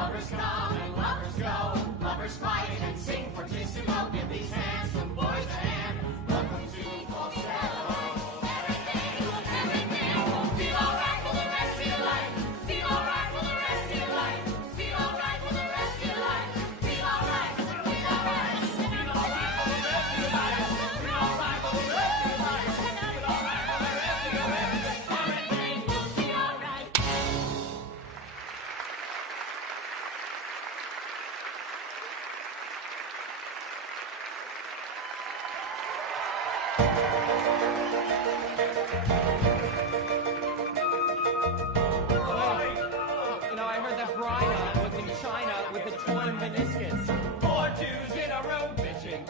Lovers come and lovers go, lovers fight and sing fortissimo. Give these handsome boys a hand. Welcome to falsetto. Everything will feel alright for the rest of your life. Feel alright for the rest of your life. Feel alright for the rest of your life. Feel alright, feel alright. Feel alright for the rest of your life. Feel alright for the rest of your life. Feel alright for the rest of your life. Everything will be alright. You know, I heard that Bryna was in China with a torn meniscus. 4 Jews in a room bitching.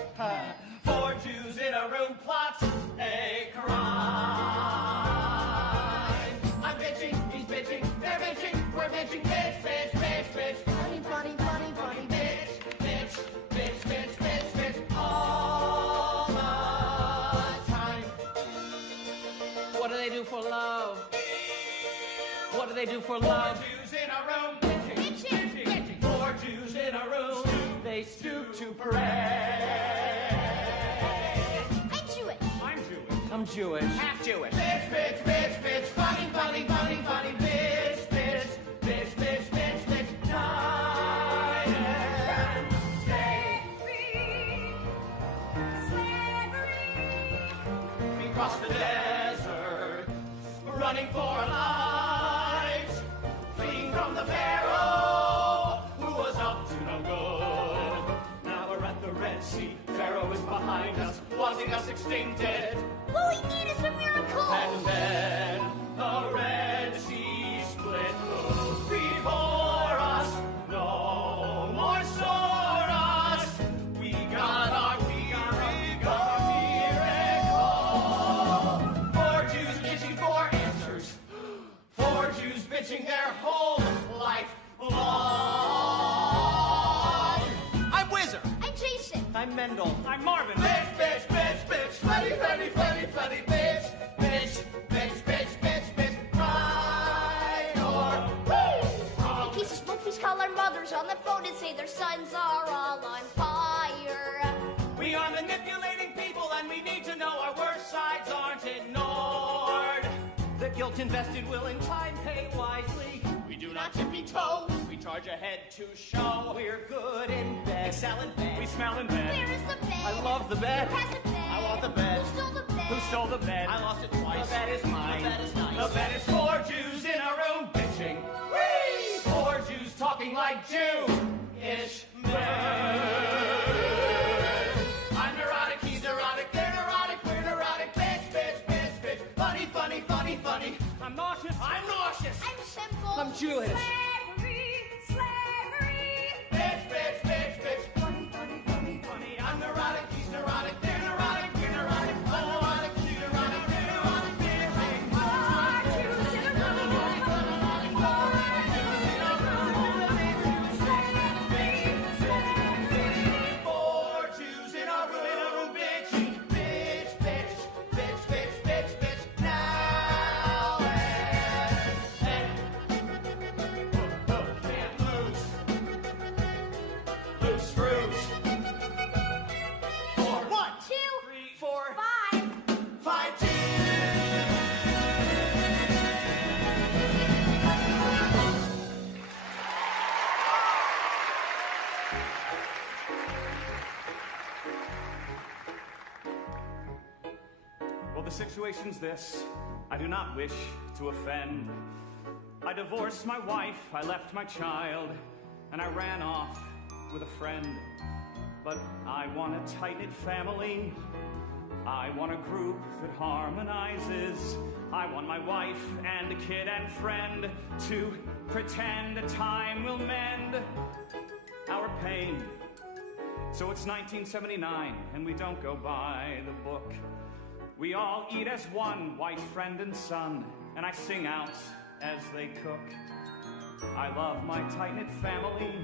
4 Jews in a room plot a crime. I'm bitching, he's bitching, they're bitching, we're bitching, bitch, bitch, bitch, bitch. Funny, funny, funny, funny, bitch, bitch, bitch, bitch, bitch, bitch, all the time. What do they do for love? What do they do for 4 love? Jews in a room bitching, bitching, bitching. 4 Jews in a room, they stoop to pray. I'm Jewish. I'm Jewish. I'm Jewish. Half Jewish. Bitch, bitch, bitch, bitch, funny, funny, funny, funny, bitch, bitch, bitch, bitch, bitch, bitch, night and day. Slavery. We crossed the desert, running for our lives, fleeing from the Pharaoh, who was up to no good. Now we're at the Red Sea, Pharaoh is behind us, wanting us extincted. All we need is a miracle. And then the Red Sea split before us. No more Soros. We got our miracle. 4 Jews bitching for answers. 4 Jews bitching their whole life long. I'm Whizzer. I'm Jason. I'm Mendel. I'm Marvin. Bitch, bitch, bitch, bitch. Funny, funny, funny, funny, bitch. Bitch, bitch, bitch, bitch, bitch. Right or wrong. In case spookies call our mothers on the phone and say their sons are all on fire. We are manipulating people and we need to know our worst sides aren't ignored. The guilt invested will in time pay wisely. We do not tippy toe. We charge ahead to show. We're good in bed. Excel in bed. We smell in bed. Where is the bed? I love the bed. Who has the bed? I want the bed. Who stole the bed? Who stole the bed? I lost it twice. The bed is mine. The bed is nice. The bed is 4 Jews in a room bitching. Whee! 4 Jews talking like Jew-ish men. I'm neurotic, he's neurotic, they're neurotic, we're neurotic. Bitch, bitch, bitch, bitch. Funny, funny, funny, funny. I'm nauseous. I'm nauseous. I'm simple. I'm Jewish. Slavery, slavery. Bitch, bitch, bitch, bitch. Funny, funny, funny, funny. I'm neurotic, he's neurotic, they're neurotic, we're neurotic. I'm neurotic, she's neurotic, they're neurotic, bitch. 4 Jews in a room. 4 Jews in a room. Slavery, slavery. 4 Jews in a room, bitch, bitch, bitch, bitch, bitch, bitch, bitch. Now and can't lose, loose fruit. 4, 1, 2, 3, 4, 5. 5 Jews. Well, the situation's this. I do not wish to offend. I divorced my wife, I left my child, and I ran off with a friend. But I want a tight-knit family. I want a group that harmonizes. I want my wife and a kid and friend to pretend a time will mend our pain. So it's 1979, and we don't go by the book. We all eat as one, white friend and son, and I sing out as they cook. I love my tight-knit family.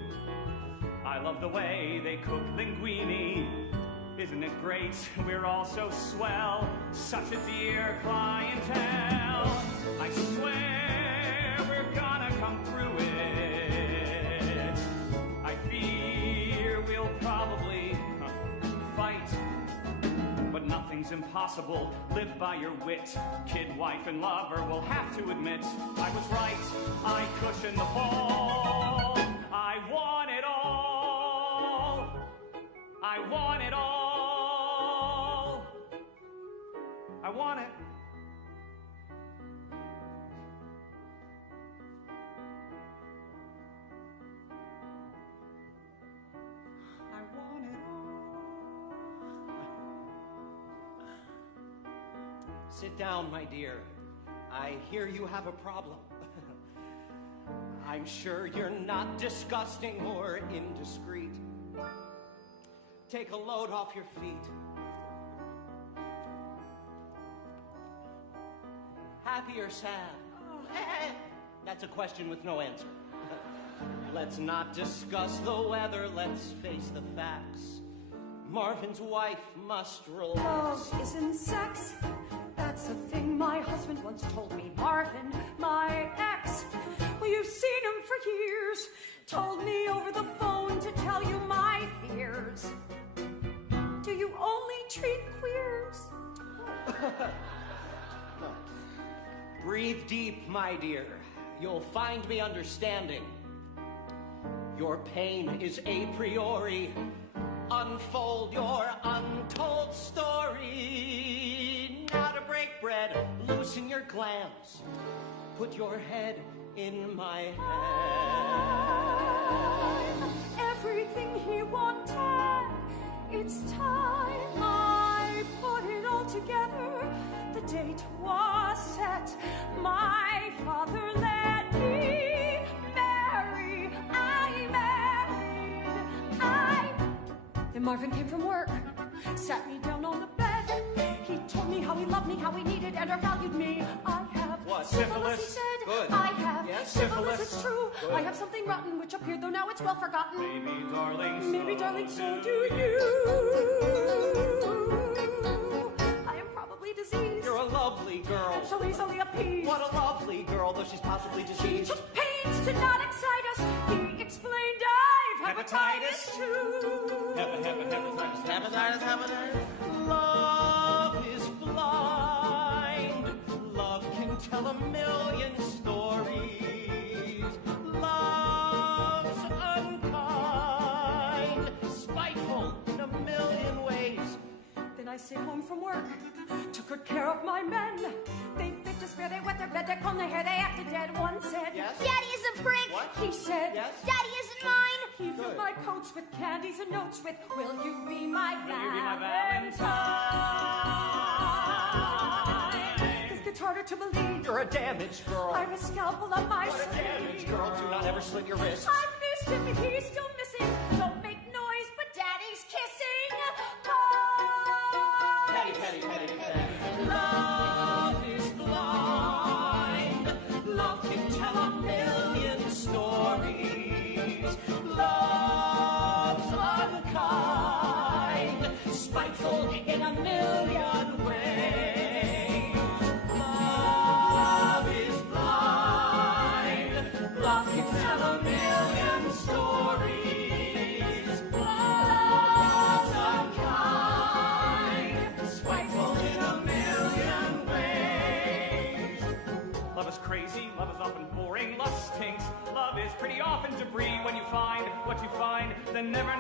I love the way they cook linguine. Isn't it great? We're all so swell, such a dear clientele. I swear we're gonna come through it. but nothing's impossible. Live by your wit. Kid, wife, and lover will have to admit I was right. I cushioned the fall. I want it all. I want it all. I want it. I want it all. Sit down, my dear. I hear you have a problem. I'm sure you're not disgusting or indiscreet. Take a load off your feet. Happy or sad? That's a question with no answer. Let's not discuss the weather, let's face the facts. Marvin's wife must relax. Love isn't sex. That's a thing my husband once told me. Marvin, my ex. Well, you've seen him for years. Told me over the phone to tell you my fears. Do you only treat queers? Breathe deep, my dear. You'll find me understanding. Your pain is a priori. Unfold your untold story. Now to break bread, loosen your glands. Put your head in my hand. Everything he wanted. It's time I put it all together. The date was set. My father let me marry. I married. Then Marvin came from work, sat me down on the bed. He told me how he loved me, how he needed and or valued me. I have What? syphilis, he said. Good. I have Yes, syphilis, it's true. Good. I have something rotten which appeared, though now it's well forgotten. Maybe, darling, Maybe, darling, so do you. I am probably diseased. You're a lovely girl. I'm so easily appeased. What a lovely girl, though she's possibly He diseased. took pains to not excite us. He explained I've hepatitis too. Hepatitis. Love is blind. Love can tell a million stories. Love's unkind, spiteful in a million ways. Then I stayed home from work, took good care of my men. They fit to spare, they wet their bed, they comb their hair, they acted dead. One said, Yes? Daddy is a prick. What? He said, Yes? Daddy isn't mine. He filled Good. my coats with candies and notes with, will you be my Will you be my Valentine? This gets harder to believe. You're a damaged girl. I've a scalpel up my What a damaged sleeve. girl. Do not ever slit your wrists. I missed him, he's still missing. Don't make noise, but Daddy's kissing. Petty. Love is blind. Love can tell a million stories. Love's unkind, spiteful in a million ways. Love is blind. Love can tell a million stories. Love's unkind, spiteful in a million ways. Love is crazy, love is often boring, love stinks. Love is pretty often debris. When you find what you find, then never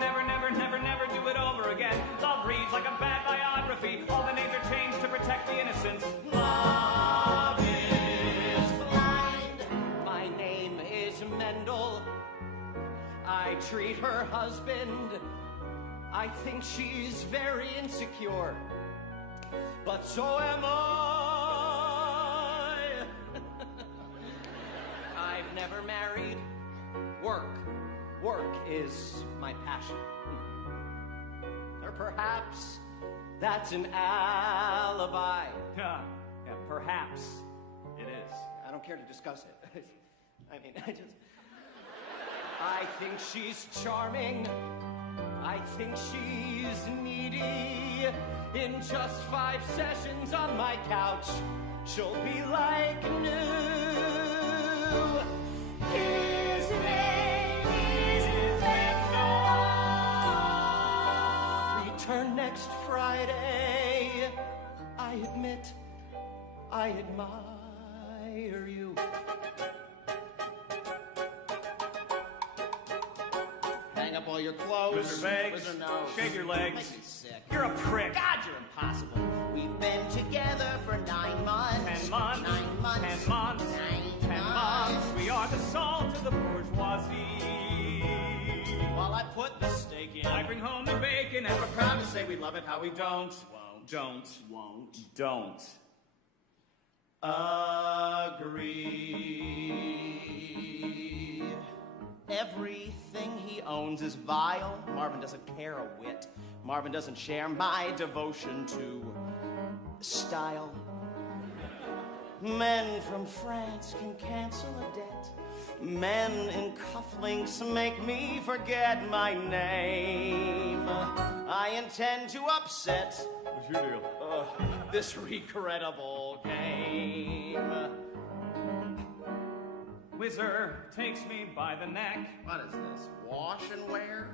do it over again. Love reads like a bad biography. All the names are changed to protect the innocent. Love is blind. My name is Mendel. I treat her husband. I think she's very insecure. But so am I. I've never married. Work is my passion. Or perhaps that's an alibi. Yeah, perhaps it is. I don't care to discuss it. I think she's charming. I think she's needy. In just 5 sessions on my couch, she'll be like new. His name is Linda. Return next Friday. admit I admire you. Hang up all your clothes. Mr. Beggs, Mr. No. shave your Make legs. me sick. You're a prick. God, you're impossible. We've been together for 9 months. 10 months. 9 months. 10 months. 10 months. We are the salt of the bourgeoisie. While I put the steak in, I bring home the bacon, and we're proud to say we love it how we don't. Don't agree. Everything he owns is vile. Marvin doesn't care a whit. Marvin doesn't share my devotion to style. Men from France can cancel a debt. Men in cufflinks make me forget my name. I intend to upset What's your deal? this regrettable game. Whizzer takes me by the neck. What is this? Wash and wear?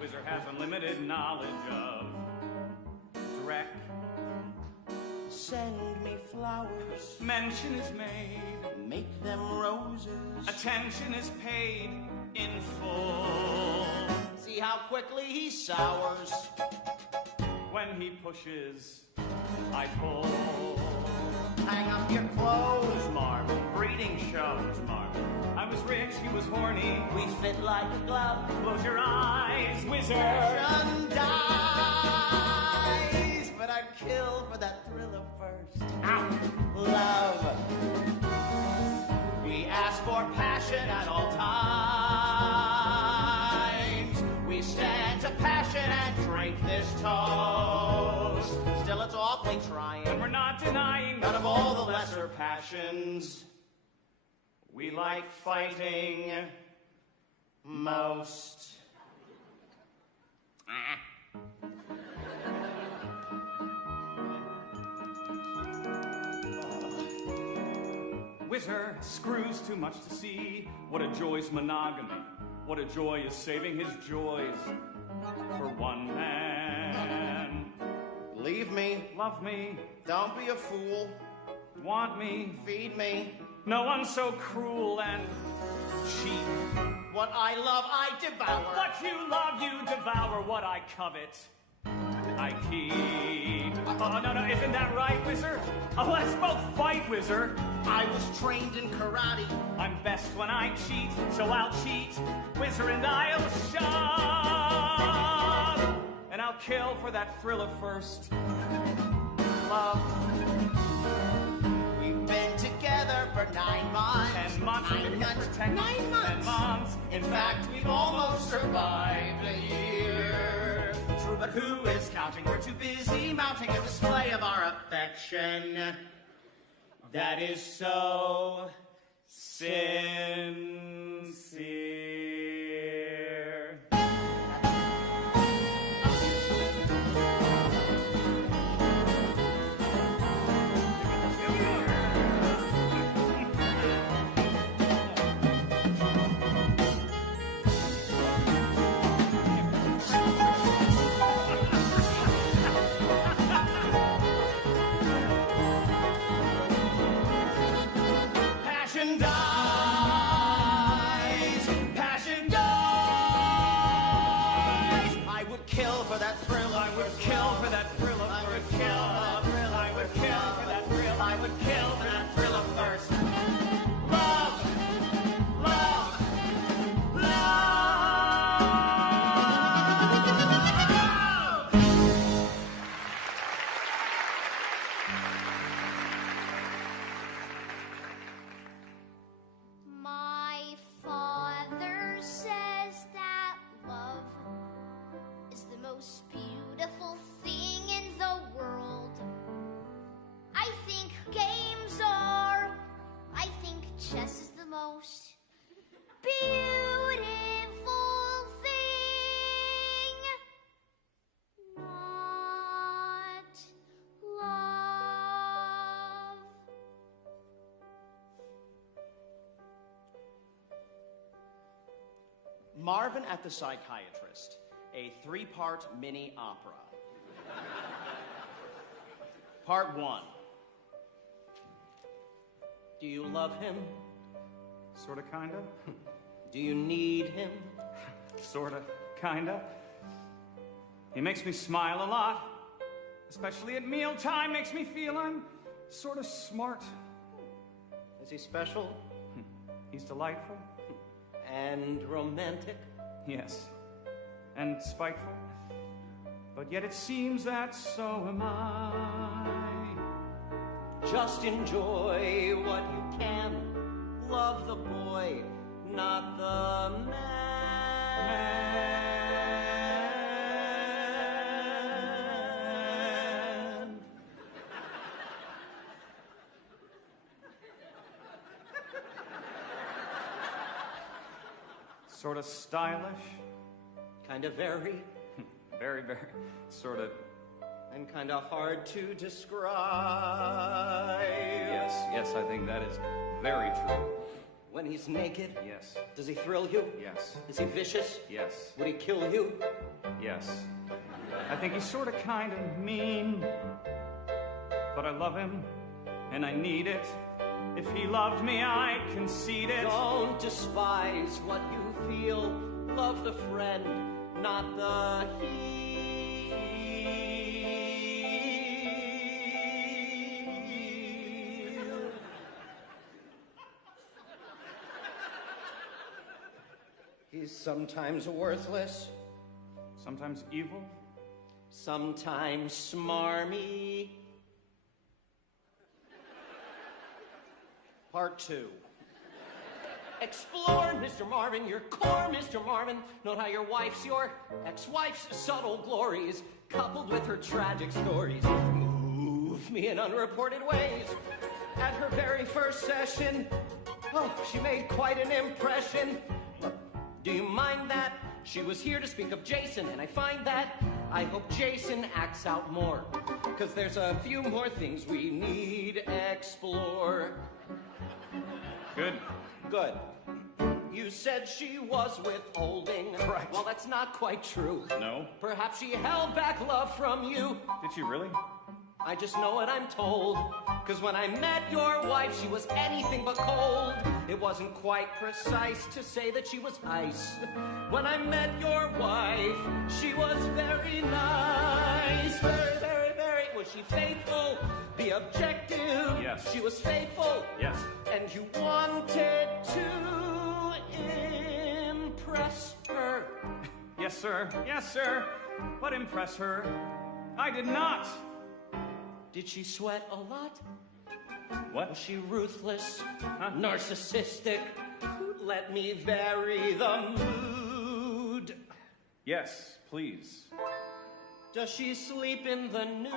Whizzer has unlimited knowledge of Drek. Send me flowers. Mention is made. Make them roses. Attention is paid in full. See how quickly he sours. When he pushes, I pull. Hang up your clothes, Marvin. Breeding shows, Marvin. I was rich, he was horny. We fit like a glove. Close your eyes, Whizzer. Passion dies, but I'd kill for that thriller first. Ow. Love. We ask for passion at all times. We stand to passion and drink this toast. Still, it's awfully trying. And we're not denying None of all the lesser passions we like fighting most. Whizzer screws too much to see. What a joy's monogamy. What a joy is saving his joys for one man. Leave me. Love me. Don't be a fool. Want me. Feed me. No one's so cruel and cheap. What I love, I devour. What you love, you devour. What I covet, I keep. Oh, no, isn't that right, Whizzer? Oh, let's both fight, Whizzer. I was trained in karate. I'm best when I cheat, so I'll cheat. Whizzer and I'll shove. And I'll kill for that thriller first. Love. We've been together for 9 months. 10 months. 9 months. Protect 9 months. 10 months. In fact, we've almost survived a year. True, but who is counting? We're too busy mounting a display of our affection. That is so sincere. Passion dies. Passion dies. I would kill for that thrill. I would kill for that thrill of I would first kill love. for that thrill. I would kill for that thrill. I would kill for that thrill of first. Love. Love. Love. My father says that love is the most beautiful thing in the world. I think games are. I think chess is the most beautiful thing. Not love. Marvin at the Psychiatrist, a 3-part mini opera. Part 1. Do you love him? Sorta, kinda. Do you need him? Sorta, kinda. He makes me smile a lot, especially at mealtime. Makes me feel I'm sorta smart. Is he special? He's delightful. And romantic? Yes. And spiteful. But yet it seems that so am I. Just enjoy what you can. Love the boy, not the man. Sorta stylish. Kinda very, Very, very, sorta. and kinda hard to describe. Yes, I think that is very true. When he's naked, Yes, does he thrill you? yes, Is he vicious? yes, Would he kill you? yes. I think he's sorta kinda mean. But I love him, and I need it. If he loved me, I concede it. Don't despise what you feel. Love the friend, not the heel. He's sometimes worthless, Sometimes evil. sometimes smarmy. Part 2. Explore, Mr. Marvin, your core, Mr. Marvin. Note how your wife's your ex-wife's subtle glories, coupled with her tragic stories, move me in unreported ways. At her very first session, oh, she made quite an impression. Do you mind that? She was here to speak of Jason, and I find that I hope Jason acts out more, 'cause there's a few more things we need explore. Good. Good. You said she was withholding. Right. Well, that's not quite true. No. Perhaps she held back love from you. Did she really? I just know what I'm told. 'Cause when I met your wife, she was anything but cold. It wasn't quite precise to say that she was ice. When I met your wife, she was very nice. Very, very, very. Was she faithful? Be objective. Yes. She was faithful. Yes. And you wanted to impress her. Yes, sir. Yes, sir. But impress her, I did not. Did she sweat a lot? What? Was she ruthless? Narcissistic? Let me vary the mood. Yes, please. Does she sleep in the nude?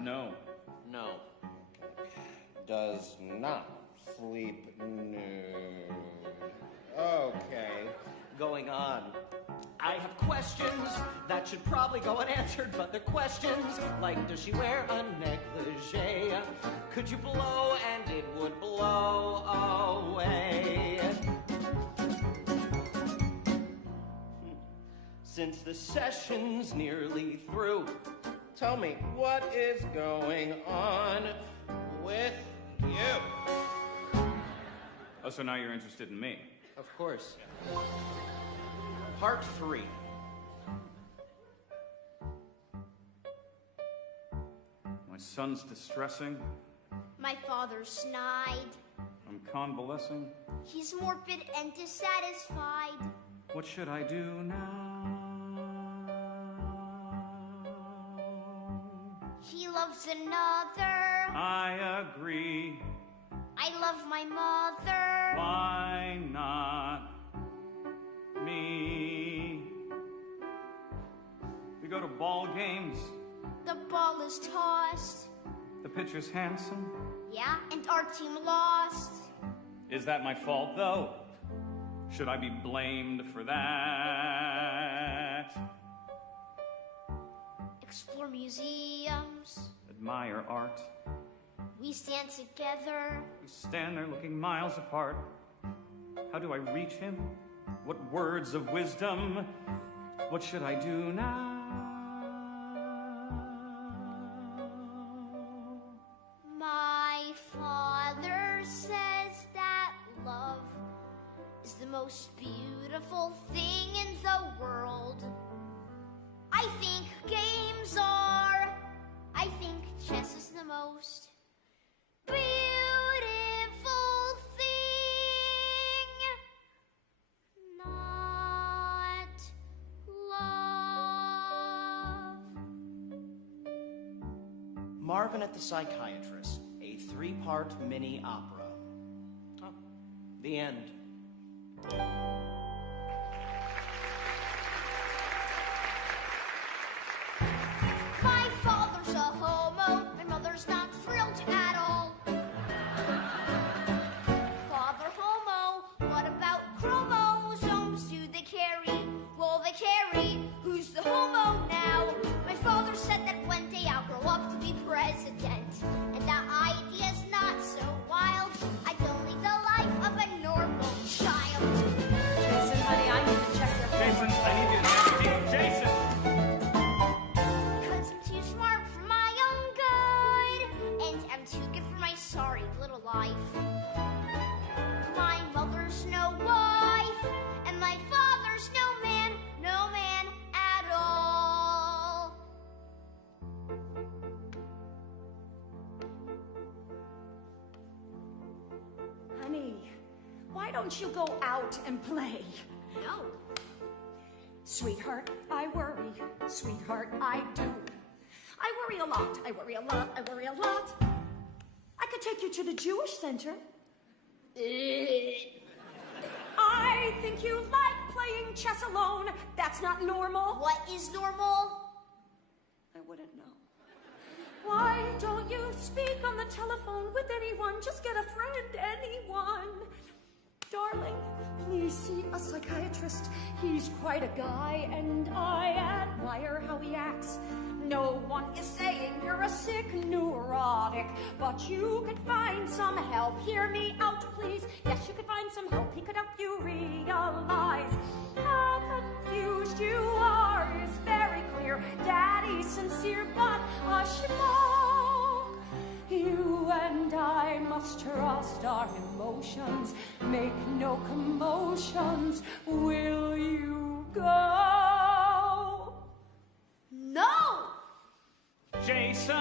No. No. Does not sleep nude. Okay. Going on. I have questions that should probably go unanswered, but they're questions like, does she wear a negligee? Could you blow and it would blow away? Since the session's nearly through, tell me, what is going on with you? Oh, so now you're interested in me. Of course. Part 3. My son's distressing. My father snide. I'm convalescing. He's morbid and dissatisfied. What should I do now? He loves another. I agree. I love my mother. Why not me? We go to ball games. The ball is tossed. The pitcher's handsome. Yeah, and our team lost. Is that my fault, though? Should I be blamed for that? Explore museums. Admire art. We stand together. We stand there looking miles apart. How do I reach him? What words of wisdom? What should I do now? My father says that love is the most beautiful thing in the world. I think games are. I think chess is the most beautiful thing. Not love. Marvin at the Psychiatrist, a 3-part mini opera. Oh, the end. My father's a homo, my mother's not thrilled at all. Father homo, what about chromosomes? Do they carry? Well, they carry. Who's the homo now? My father said that one day I'll grow up to be president. And that idea's not so wild. I don't lead the life of a normal child. Jason, honey, I need to check your phone. Jason, I need you to navigate. Jason! Cause I'm too smart for my own good, and I'm too good for my sorry little life. My mother's no wife, and my father's no man at all. Honey, why don't you go out and play? No. Sweetheart, I worry. Sweetheart, I do. I worry a lot. I worry a lot. I worry a lot. I could take you to the Jewish Center. I think you like playing chess alone. That's not normal. What is normal? I wouldn't know. Why don't you speak on the telephone with anyone? Just get a friend, anyone. Darling, please see a psychiatrist. He's quite a guy, and I admire how he acts. No one is saying you're a sick neurotic, but you could find some help. Hear me out, please. Yes, you could find some help. He could help you realize how confused you are. Is very clear. Daddy's sincere, but a schmo. You and I must trust our emotions. Make no commotions. Will you go? No! Jason,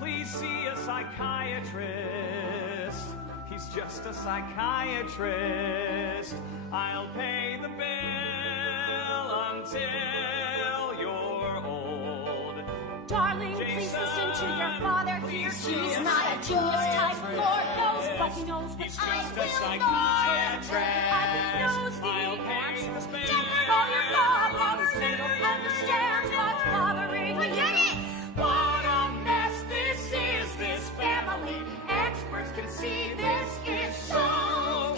please see a psychiatrist. He's just a psychiatrist. I'll pay the bill until you're old. Darling, please listen to your father here. He's not a genius type. Lord knows what he knows, but He's I just a will psychiatrist. I knows the I'll pay answers. the bill. All your problems, they don't understand what's bothering Forget you. it! What a mess this is, this family. Experts can see this is so.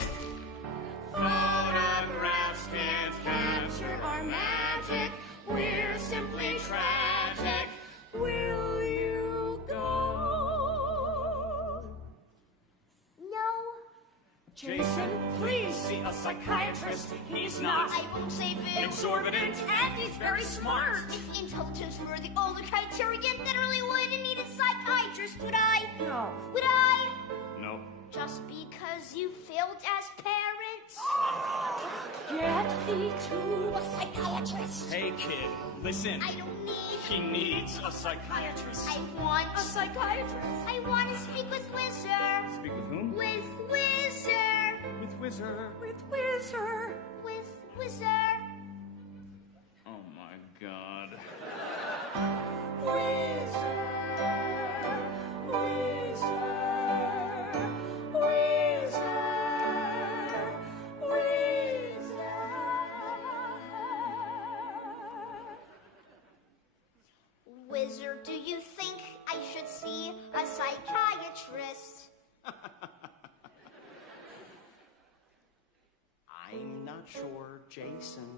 Photographs can't capture our magic. We're simply tragic. Will you go? No. Jason, please see a psychiatrist. He's not I won't say bill. Exorbitant. and he's very smart. If intelligence were the only criteria, then really wouldn't need a psychiatrist, would I? No. Would I? No. Just because you failed as parents? Get thee to a psychiatrist. Hey kid, listen. I don't need. He needs a psychiatrist. I want. A psychiatrist. I want to speak with Wizard. Speak with whom? With Wizard. With Wizard. With Wizard. With Wizard. Oh my god. Wizard. Wizard. Wizard. Wizard. Wizard, do you think I should see a psychiatrist? I'm not sure, Jason.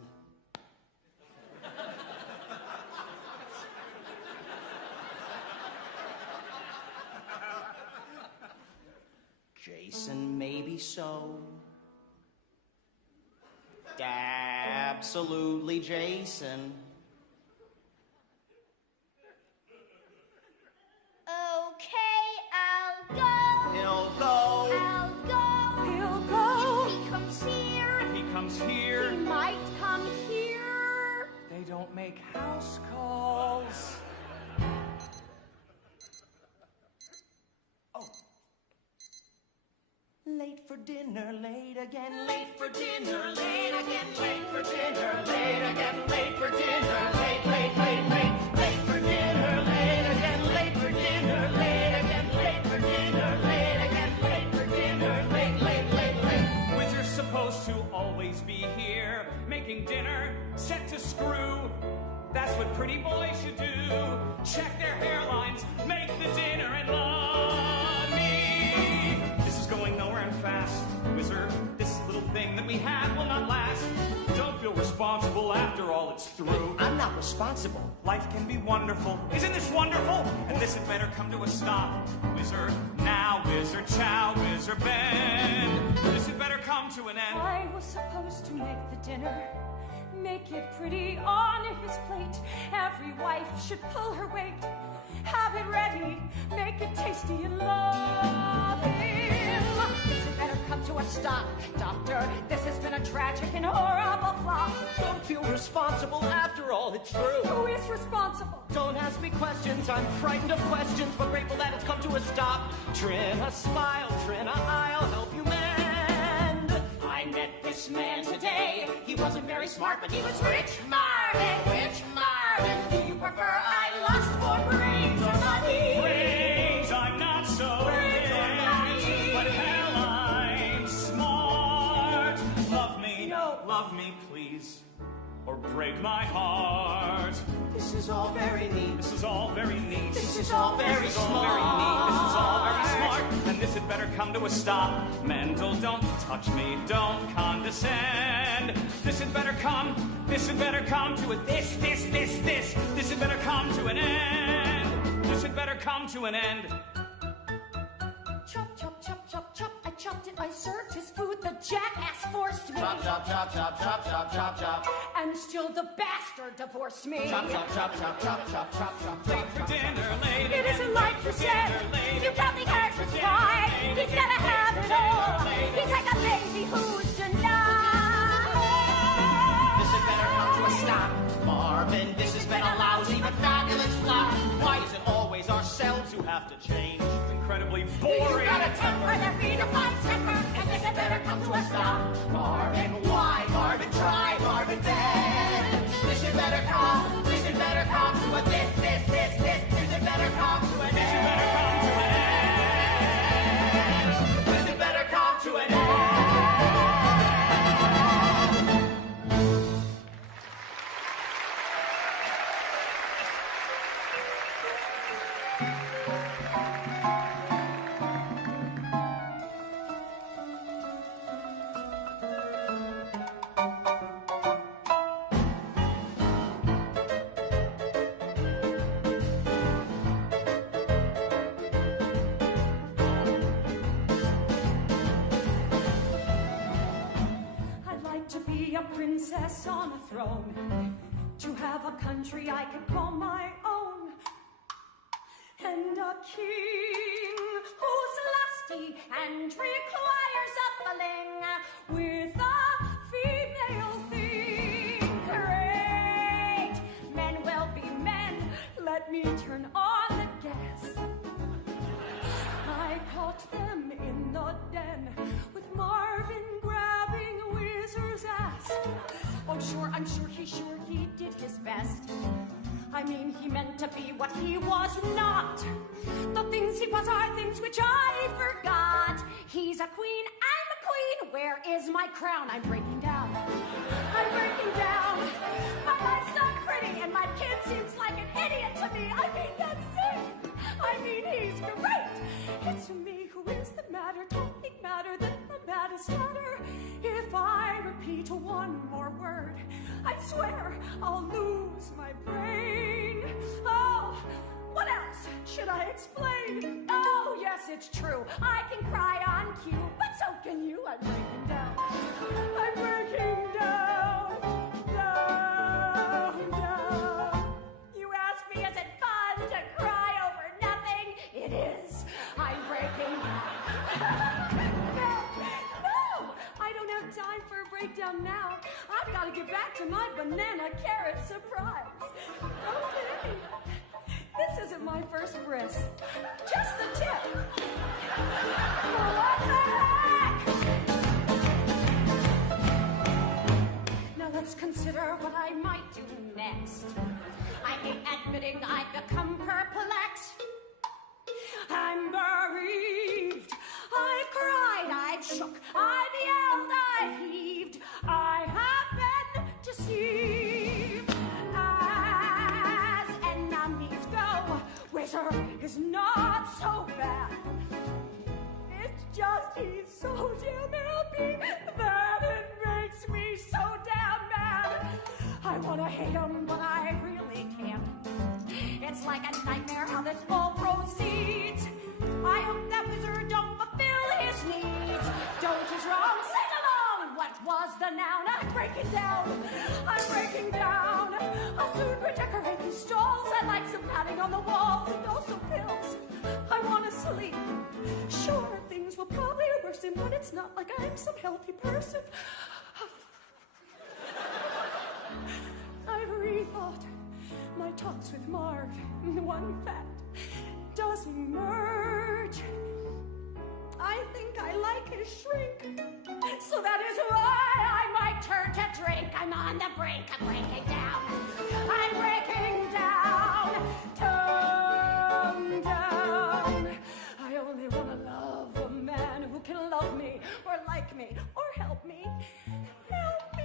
Jason, maybe so. Absolutely, Jason. Okay, I'll go. He'll go. I'll go. He'll go. If he comes here, If he comes here, he might come here. they don't make house calls. Late for dinner, late again, late for dinner, late again, late for dinner, late again, late for dinner, late, late, late, late, late for dinner, late again, late for dinner, late again, late for dinner, late again, late for dinner, late, late, late, late. Wizard's supposed to always be here, making dinner, set to screw. That's what pretty boys should do. Check their hairlines, make the dinner, and love me. This is going nowhere and fast. Wizard, this little thing that we had will not last. Don't feel responsible after all it's through. I'm not responsible. Life can be wonderful. Isn't this wonderful? And this had better come to a stop. Wizard now, wizard chow, wizard bend. This had better come to an end. I was supposed to make the dinner, make it pretty on his plate. Every wife should pull her weight, have it ready, make it tasty and love him. This had better come to a stop, Doctor. This has been a tragic and horrible flop. Don't feel responsible after all it's through. Who is responsible? Don't ask me questions, I'm frightened of questions, but grateful that it's come to a stop. Trina, smile, Trina, I'll help you mend. I met this man today. He wasn't very smart, but he was rich. Marvin, rich Marvin. Do you prefer I lust for brains or money? Brains, I'm not so Brains or money? but hell, I'm smart. Love me, No. love me, please, or break my heart. This is all very neat. This is all very neat. This is all very This is all very neat. smart. This is all very smart. And this had better come to a stop. Mendel, don't touch me. Don't condescend. This had better come to a this. This had better come to an end. This had better come to an end. Chop, chop, chop, chop, chop. I chopped it, I served his food. The jackass forced me. Chop, chop, chop, chop, chop, chop, chop, chop. And still the bastard divorced me. Chop, chop, chop, chop, chop, chop, chop, chop, Late for dinner, late It isn't like you said. late. You probably heard his cry. He's gotta have it all. He's like a baby who's denied. This had better come to a stop. Marvin, this has been a lousy but fabulous flop. Why is it always ourselves who have to change? It's incredibly You boring. got a temper that redefines temper, and this had better come to a stop. Marvin, why? Marvin, try. Marvin, bend. This had better come to a this. This had better come to an end. This had better come to an end. I'd like to be a princess on a throne, to have a country I could call my own, and a king who's lusty and requires a filling with a female thing. Great, men will be men. Let me turn on the gas. I caught them in the den with Marvin grabbing Wizard's ass. Oh, sure, I'm sure he did his best. I mean, he meant to be what he was not. The things he was are things which I forgot. He's a queen, I'm a queen. Where is my crown? I'm breaking down. I'm breaking down. My life's not pretty, and my kid seems like an idiot to me. I mean, that's it. I mean, he's great. It's me who is the matter, talking matter than the maddest stutter. If I repeat one more word, I swear I'll lose my brain. Oh, what else should I explain? Oh, yes, it's true. I can cry on cue, but so can you. I'm breaking down. I'm breaking down. my banana carrot surprise. Okay. This isn't my first bris. Just the tip. What the heck? Now let's consider what I might do next. I hate admitting I've become perplexed. I'm bereaved. I've cried, I've shook, I've yelled, I've heaved. I have been deceived. As enemies go, Wizard is not so bad. It's just he's so damn happy that it makes me so damn mad. I want to hate him, but I really can't. It's like a nightmare how this all proceeds. I hope that Wizard don't fulfill his needs. Don't is wrong, sing along. What was the noun? I'm breaking down. I'm breaking down. I'll soon redecorate these stalls. I like some padding on the walls and also pills. I want to sleep. Sure, things will probably worsen, but it's not like I'm some healthy person. I've rethought my talks with Marv. One fact does emerge. I think I like his shrink, so that is why I might turn to drink. I'm on the brink, I'm breaking down. I'm breaking down, down. I only want to love a man who can love me, or like me, or help me. Help me.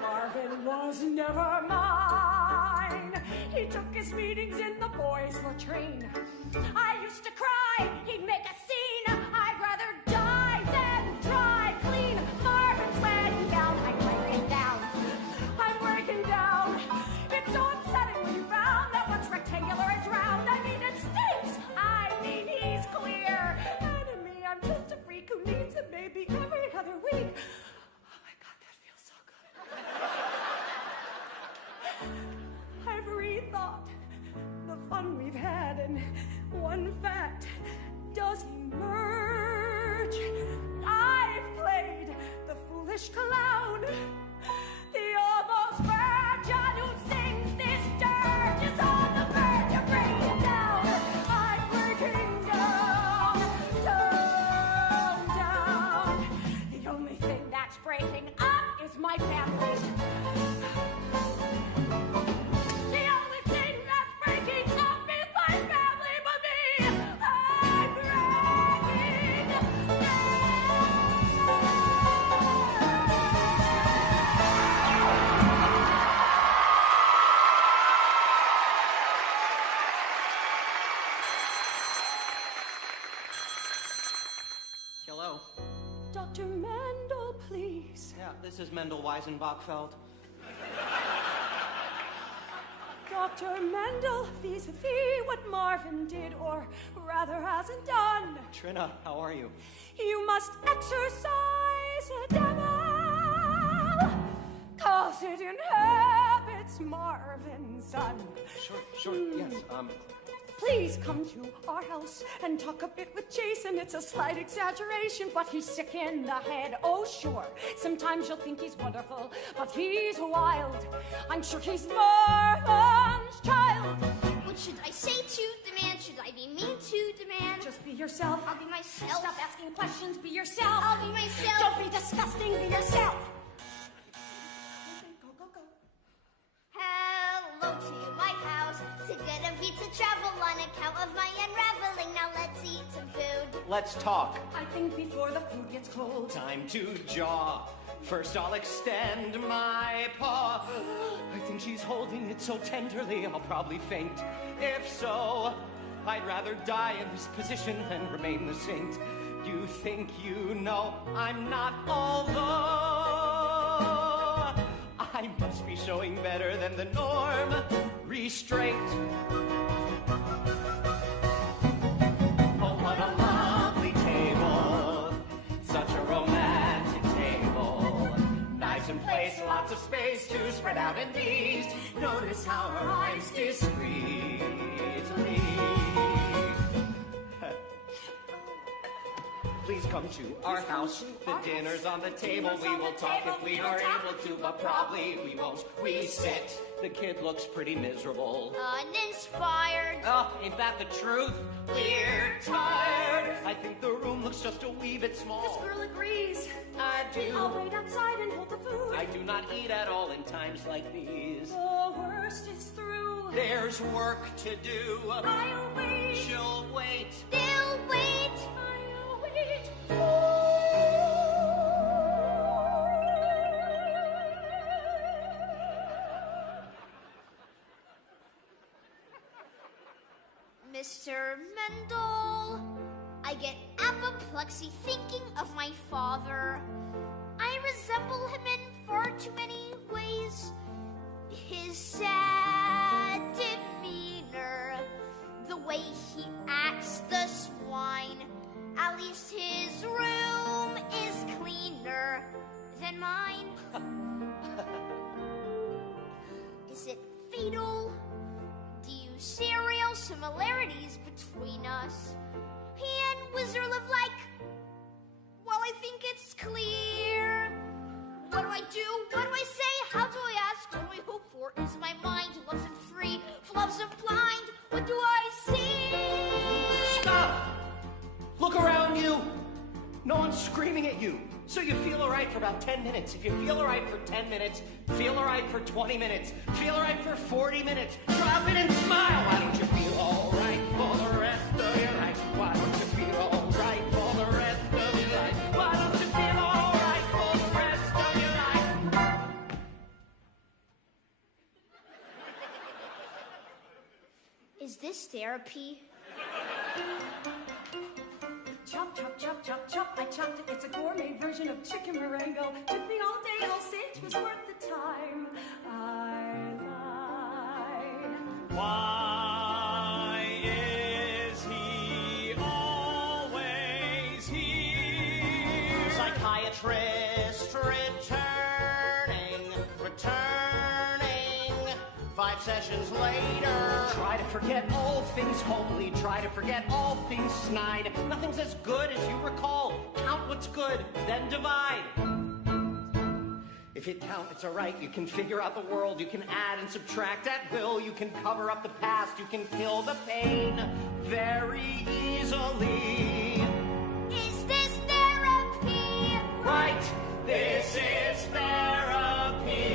Marvin was never mine. He took his meetings in the boys' latrine. I used to cry, he'd make a scene. I'd rather die than dry clean. Marvin's wedding gown, I'm breaking down. I'm breaking down. It's so upsetting when you found that what's rectangular is round. I mean, it stinks. I mean, he's queer. Enemy, I'm just a freak who needs a baby every other week. Oh my God, that feels so good. I've rethought the fun we've had, and one fact does emerge. I've played the foolish clown, the almost virgin who sings this dirge is on the verge of breaking down. I'm breaking down, down. The only thing that's breaking up is my family. The only thing that's breaking up is my family, but me. I'm breaking down. Hello. Dr. Mendel, please. Yeah, this is Mendel Weisenbachfeld. Dr. Mendel, vis-a-vis what Marvin did, or rather hasn't done. Trina, how are you? You must exercise a devil, 'cause it inhabits Marvin's son. Sure, yes, Please come to our house and talk a bit with Jason. It's a slight exaggeration, but he's sick in the head. Oh, sure. Sometimes you'll think he's wonderful, but he's wild. I'm sure he's Marvin's child. What should I say to the man? Should I be mean to the man? Just be yourself. I'll be myself. Stop asking questions. Be yourself. I'll be myself. Don't be disgusting. Be yourself. Go. Hello to my house. So good of you to travel on account of my unraveling. Now let's eat some food. let's talk. I think before the food gets cold. Time to jaw. First I'll extend my paw. I think she's holding it so tenderly I'll probably faint. If so, I'd rather die in this position than remain the saint. You think you know I'm not, although I must be showing better than the norm. Restraint. Oh, what a lovely table. Such a romantic table. Nice and place, lots of space to spread out and eat. Notice how her eyes discreetly. please come to our house. The dinner's on the table, we will talk if we are able to, but probably we won't. We sit. The kid looks pretty miserable. Uninspired. Oh, ain't that the truth? We're tired. I think the room looks just a wee bit small. This girl agrees. I do. I'll wait outside and hold the food. I do not eat at all in times like these. The worst is through. There's work to do. I'll wait. She'll wait. They'll wait. I'll wait. Mr. Mendel, I get apoplexy thinking of my father. I resemble him in far too many ways. His sad demeanor, the way he acts the swine. At least his room is cleaner than mine. Is it fatal? Do you see real similarities between us? He and Wizard live like, well, I think it's clear. What do I do? What do I say? How do I ask? What do I hope for? Is my mind loves and free? If love's and blind, what do I see? Stop! Look around you. No one's screaming at you. So you feel all right for about 10 minutes. If you feel all right for 10 minutes, feel all right for 20 minutes, feel all right for 40 minutes, drop it and smile. Why don't you feel all right for the rest of your life? Why don't you feel all right for the rest of your life? Why don't you feel all right for the rest of your life? Is this therapy? Chop, chop, chop, chop, chop. I chopped it. It's a gourmet version of chicken Marengo. Took me all day. I'll say it was worth the time. I lied. Why is he always here? Psychiatrist returning 5 sessions later. Try to forget all things homely, try to forget all things snide. Nothing's as good as you recall. Count what's good, then divide. If you count, it's all right. You can figure out the world. You can add and subtract at will. You can cover up the past. You can kill the pain very easily. Is this therapy? Right, this is therapy.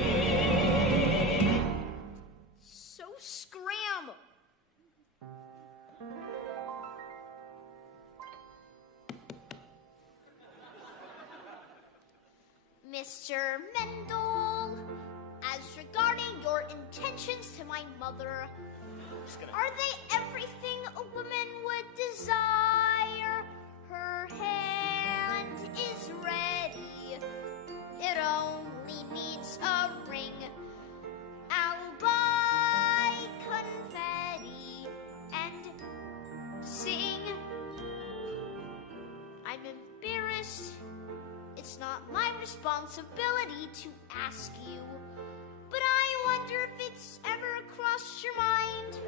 So scram. Mr. Mendel, as regarding your intentions to my mother, are they everything a woman would desire? Her hand is ready. It only needs a ring. I'll buy confetti and sing. I'm embarrassed. It's not my responsibility to ask you, but I wonder if it's ever crossed your mind.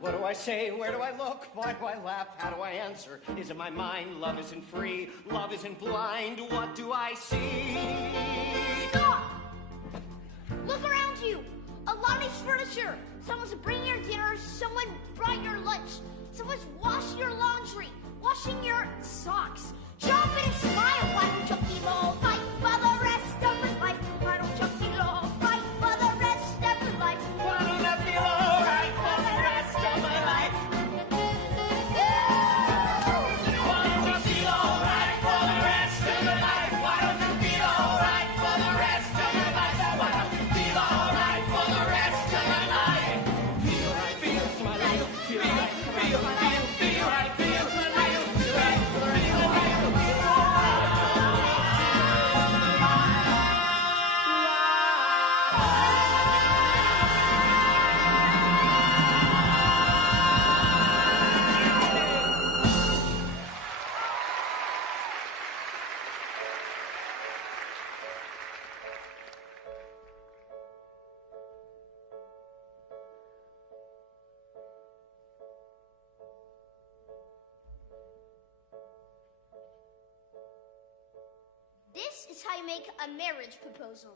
What do I say? Where do I look? Why do I laugh? How do I answer? Is it my mind? Love isn't free. Love isn't blind. What do I see? Stop! Look around you. A lot of furniture. Someone's bringing your dinner. Someone brought your lunch. Someone's washing your laundry. Washing your socks. Jump and smile. Why don't you feel all right for the rest of your life? Why don't you feel all right for the rest of your life? Why don't I feel all right for the rest of my life? Why don't you feel all right for the rest of your life? Why don't you feel all right for the rest of your life? Why don't you feel all right for the rest of your life? Feel right, feel my life. Feel right, feel right, feel right, feel my life. Feel right, feel right, feel right. make a marriage proposal.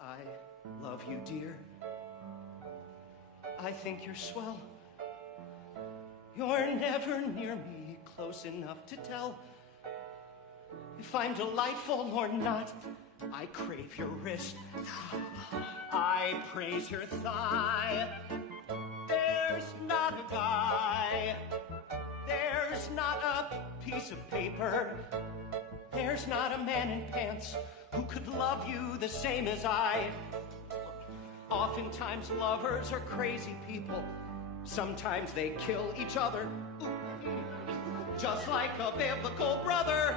I love you, dear. I think you're swell. You're never near me, close enough to tell if I'm delightful or not. I crave your wrist. I praise your thigh. There's not a guy. There's not a piece of paper. There's not a man in pants who could love you the same as I. Oftentimes lovers are crazy people. Sometimes they kill each other. Just like a biblical brother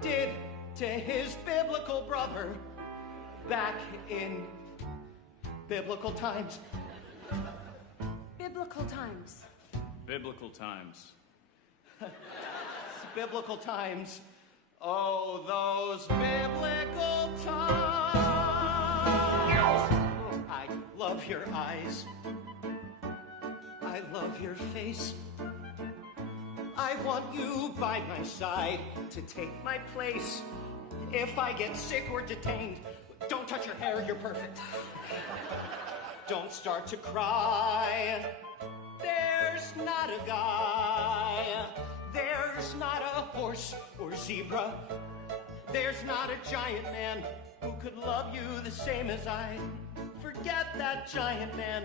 did to his biblical brother back in biblical times. Biblical times. Biblical times. Biblical times. Oh, those biblical times. I love your eyes. I love your face. I want you by my side to take my place. If I get sick or detained, don't touch your hair, you're perfect. Don't start to cry. There's not a guy. There's not a horse or zebra. There's not a giant man who could love you the same as I. Forget that giant man.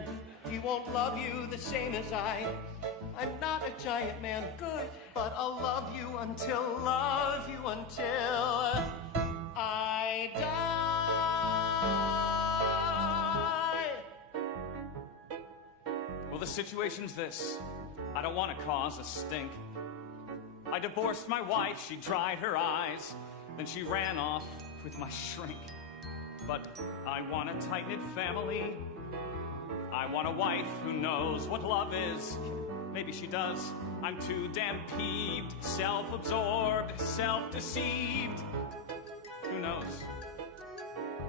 He won't love you the same as I. I'm not a giant man. Good. But I'll love you until I die. Well, the situation's this. I don't want to cause a stink. I divorced my wife, she dried her eyes, then she ran off with my shrink. But I want a tight-knit family. I want a wife who knows what love is. Maybe she does. I'm too damn peeved, self-absorbed, self-deceived. Who knows?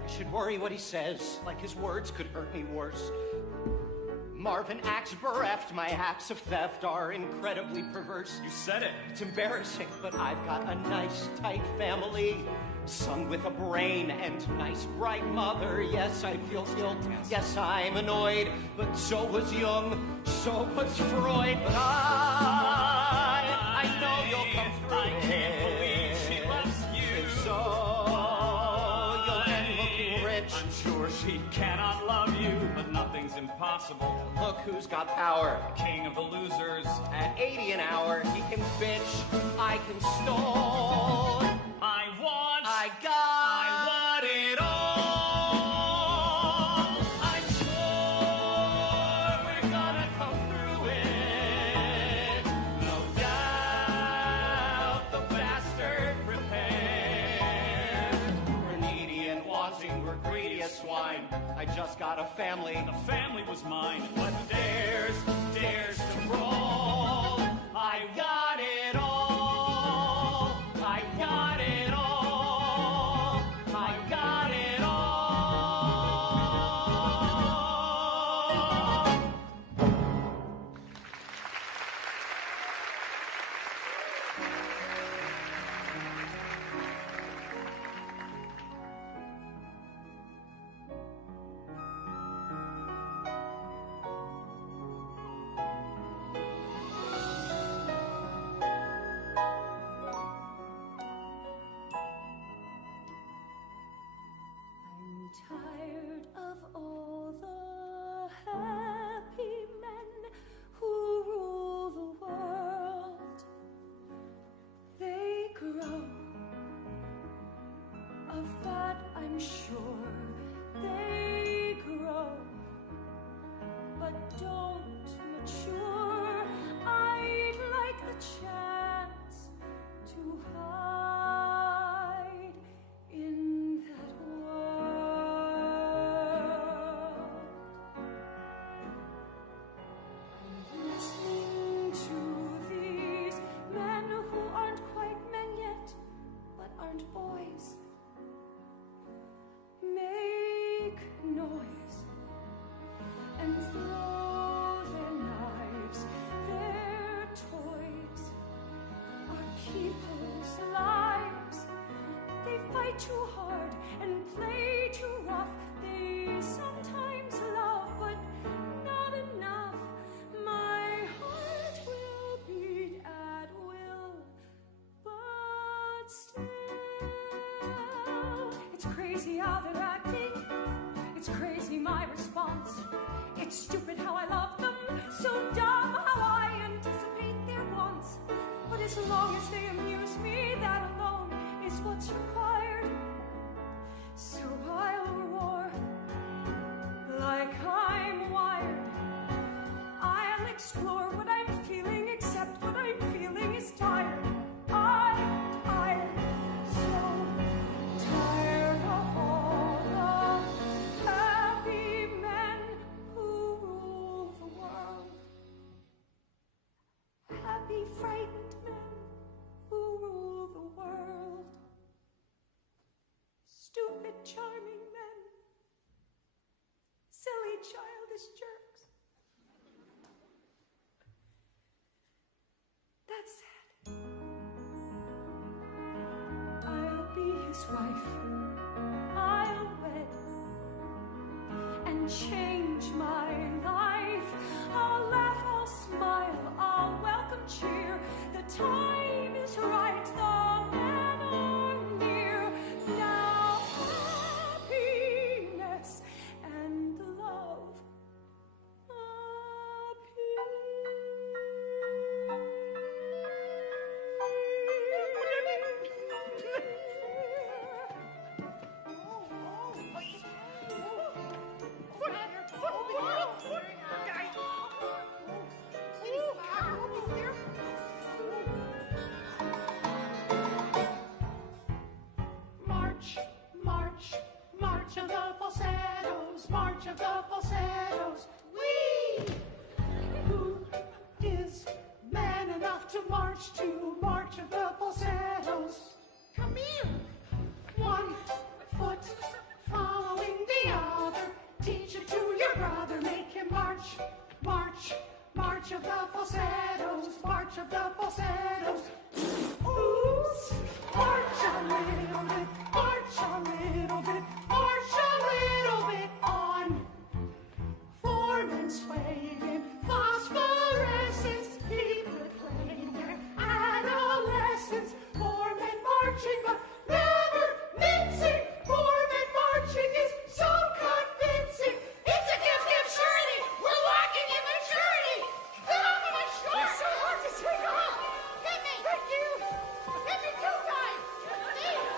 I should worry what he says, like his words could hurt me worse. Marvin acts bereft, my acts of theft are incredibly perverse. You said it. It's embarrassing, but I've got a nice, tight family. Son with a brain and nice, bright mother. Yes, I feel guilt. Yes, I'm annoyed. But so was Jung, so was Freud. But I know you'll come through. I can't believe she loves you. If so, you'll end looking rich. I'm sure she cannot love you, but nothing's impossible. Look who's got power. King of the losers. At 80 an hour, he can bitch, I can stall. I got it all. I'm sure we're gonna come through it. No doubt the bastard prepared. We're needy and wanting, we're greedy as swine. I just got a family. The family was mine. But dares to brawl. I got it all. I got it all. I got it all. I'm tired of all the happy men who rule the world. They grow, of that I'm sure. They grow, but don't mature. I'd like the chance to hide in that world. I'm listening to these men who aren't quite men yet, but aren't boys. Make noise and throw their knives, their too hard and play too rough. They sometimes love, but not enough. My heart will beat at will, but still, it's crazy how they're acting. It's crazy my response. It's stupid how I love them, so dumb how I anticipate their wants. But as long as they amuse me, that alone is what's required. So I'll roar like I'm wired. I'll explore what I'm feeling, except what I'm feeling is tired. I'm tired, so tired of all the happy men who rule the world. Happy, frightened men who rule the world. Stupid, charming men. Silly, childish jerks. That's sad. I'll be his wife. I'll wed and change my life. I'll laugh, I'll smile, I'll welcome cheer. The time is right, the men are near. Now happiness and love March, march, march of the falsettos, march of the falsettos. We, who is man enough to march to march of the falsettos? Come here. One foot following the other. Teach it to your brother. Make him march, march, march of the falsettos, march of the falsettos. Oops. March a little bit, march a little bit, march a little bit on. Foremen swaying, phosphorescence, people playing their adolescence. Foremen marching, but never mincing. Foremen marching is so convincing. It's a gift, surely. We're walking in maturity. Get off of my shorts. It's so hard to take off. Hit me. Thank you. Hit me 2 times. Please.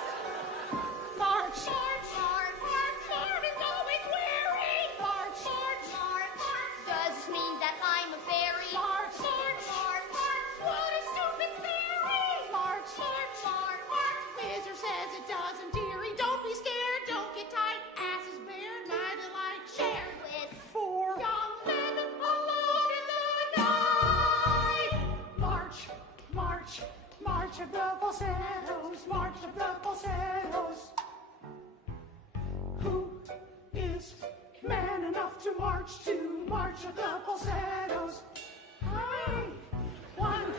March. March. March. March. March is always weary. March. March. March. Does this mean that I'm a fairy? March. March. March. March. What a stupid theory. March. March. March. March. Wizard says it doesn't, dearie. Don't be scared. Don't get tight. Ass is bare. Neither like share with Four. young men alone in the night. March. March. March of the falsettos. March of the falsettos. Who is man enough to march to march of the falsettos? I, one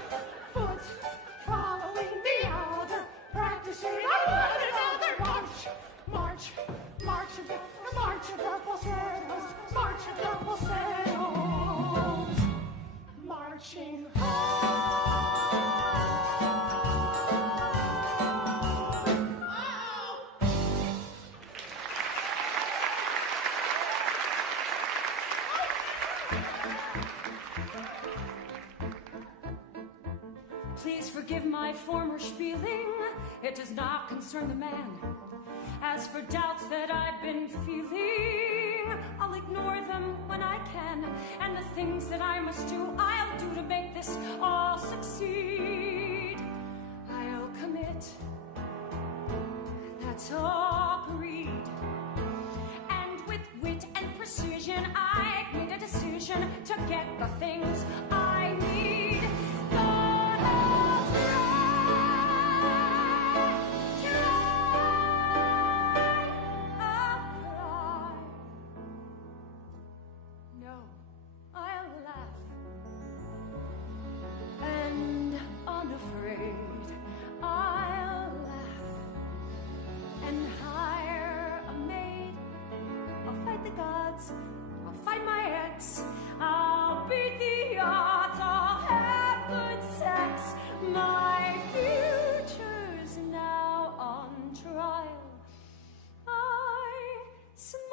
foot following the other, practicing on one another. March, march, march of the falsettos, march of the falsettos, marching home. Please forgive my former spieling. It does not concern the man. As for doubts that I've been feeling, I'll ignore them when I can. And the things that I must do, I'll do to make this all succeed. I'll commit. That's all agreed. And with wit and precision, I made a decision to get the things I need. and hire a maid. I'll fight the gods, I'll fight my ex, I'll beat the odds, I'll have good sex. My future's now on trial. I smile.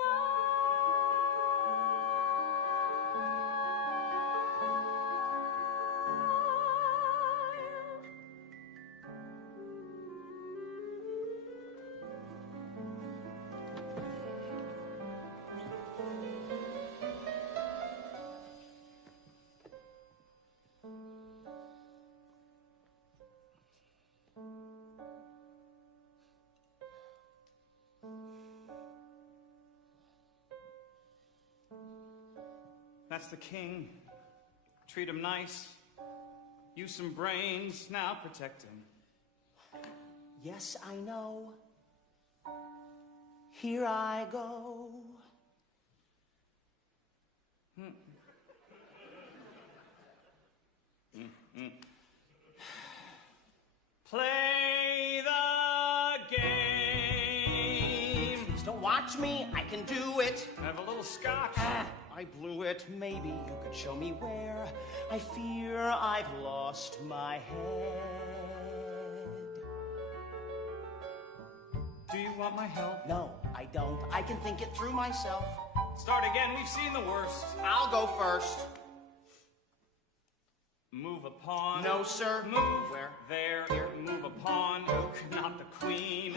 That's the king. Treat him nice. Use some brains, now protect him. Yes, I know. Here I go. Play the game. Please don't watch me, I can do it. Have a little scotch. I blew it. Maybe you could show me where. I fear I've lost my head. Do you want my help? No, I don't. I can think it through myself. Start again, we've seen the worst. I'll go first. Move upon. No, sir. Move. Where? There. Here. Move upon. Not the queen.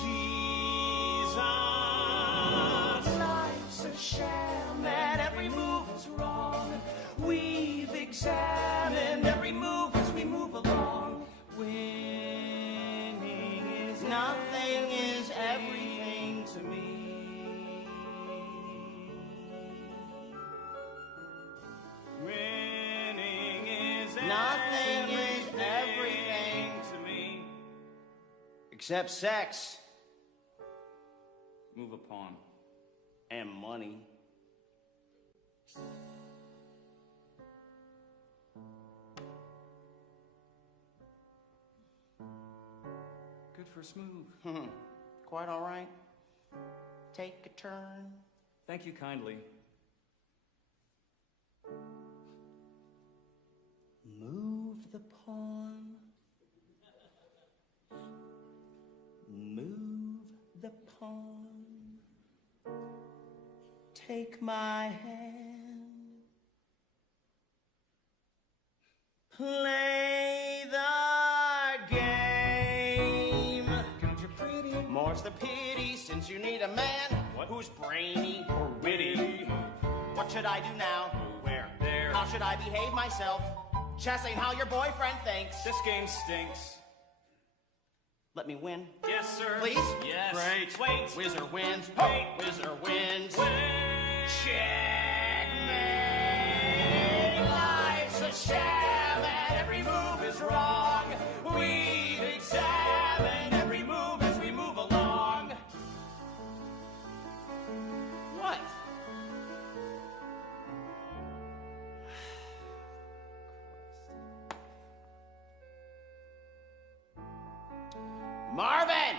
Jesus. Life's a sham and every move is wrong. We've examined every move as we move along. Winning is Nothing is everything to me. Winning is Nothing is everything to me. except sex Move upon. and money. Good for smooth. Quite all right. Take a turn. Thank you kindly. Move the pawn. Move the pawn. Take my hand. Play the game. Count your pretty. More's the pity since you need a man who's brainy or witty. What should I do now? Where? There. How should I behave myself? Chess ain't how your boyfriend thinks. This game stinks. Let me win. Yes, sir. Please? Yes. Great. Wait. Whizzer wins. Wait. Whizzer wins. Checkmate. Life's a sham and every move is wrong. We've examined every move as we move along. What? Marvin!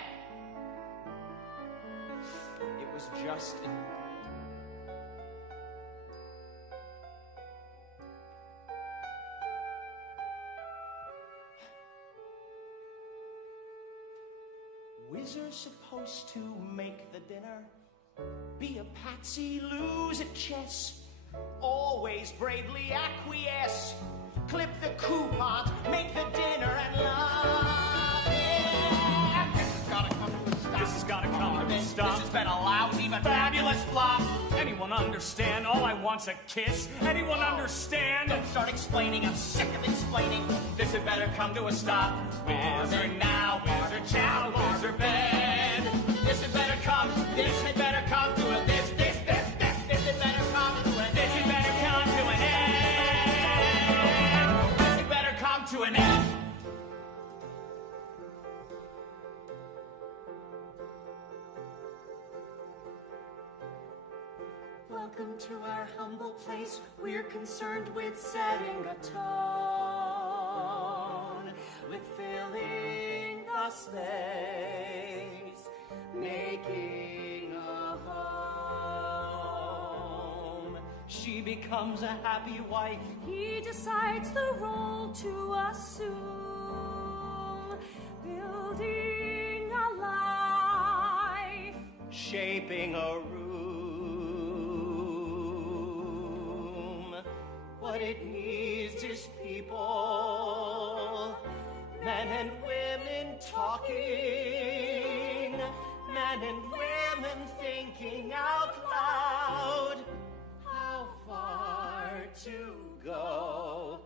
It was just... Wizard's supposed to make the dinner, be a patsy, lose at chess, always bravely acquiesce, clip the coupons, make the dinner and love it. This has gotta come to a stop. This has gotta come to a stop. This has been a lousy but fabulous flop. Anyone understand? All I want's a kiss. Anyone understand? Don't start explaining, I'm sick of explaining. This had better come to a stop. Wizard now, wizard chow, wizard bed. This had better come to a this had better come to a this had better come to a This had better come to an end. this had better come to an end. Welcome to our humble place. We're concerned with setting a tone, with filling the space. she becomes a happy wife. He decides the role to assume, building a life, shaping a room. What it needs is people, men and women talking, men and women thinking out loud. How far to go?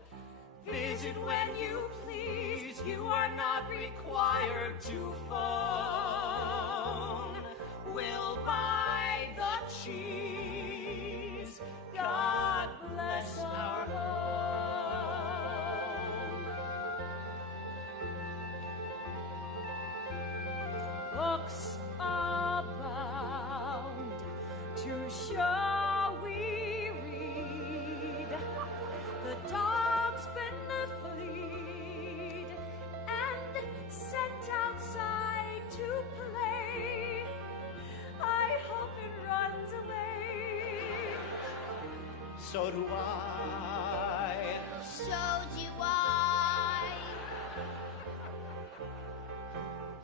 Visit when you please. You are not required to phone. We'll buy the cheese. God bless our home. Books abound to show we read. The dog's been fleed and sent outside to play. I hope it runs away. So do I. So do I.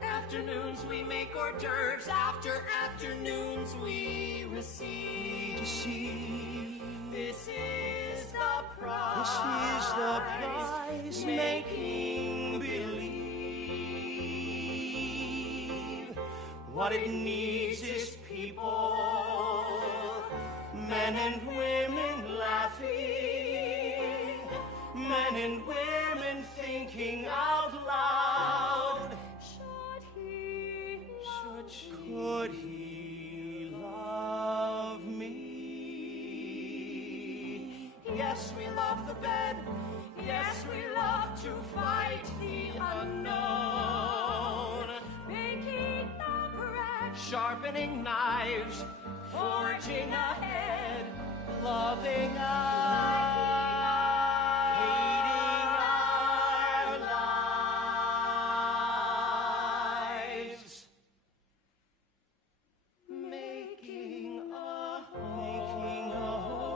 Afternoons we make hors d'oeuvres. After afternoons we receive. This is the price. Making believe. What it needs is people, men and women laughing, men and women thinking out loud. Could he love me? Yes, we love the bed. Yes, we love to fight the unknown. Baking the bread, sharpening knives, forging ahead, loving us, hating our lives. Making a home, making a home,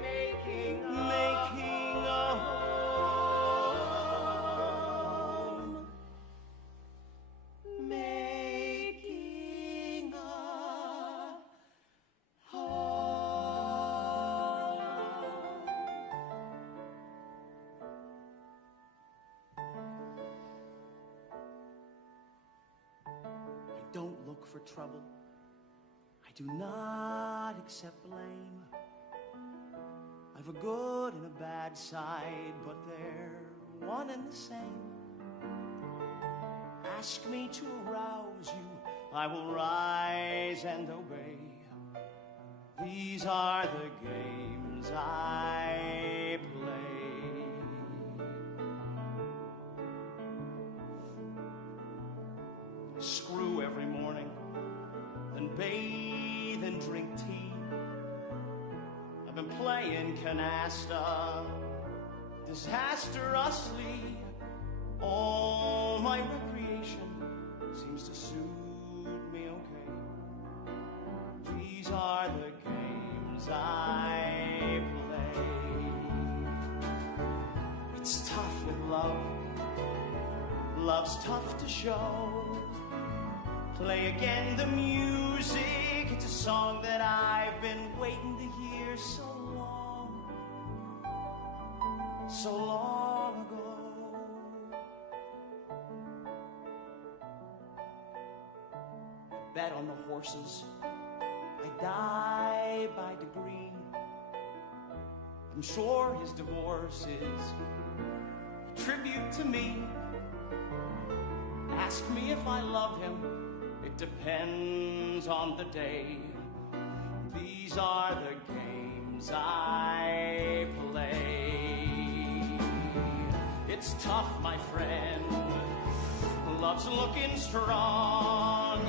making a I don't look for trouble. I do not accept blame. I've a good and a bad side, but they're one and the same. Ask me to arouse you, I will rise and obey. These are the games I play. Screw every morning, then bathe and drink tea. I've been playing canasta disastrously. All my recreation seems to suit me okay. These are the games I play. It's tough with love. Love's tough to show. Play again the music. It's a song that I've been waiting to hear so long ago. I bet on the horses. I die by degree. I'm sure his divorce is a tribute to me. Ask me if I love him. It depends on the day. These are the games I play. It's tough, my friend. Love's looking strong.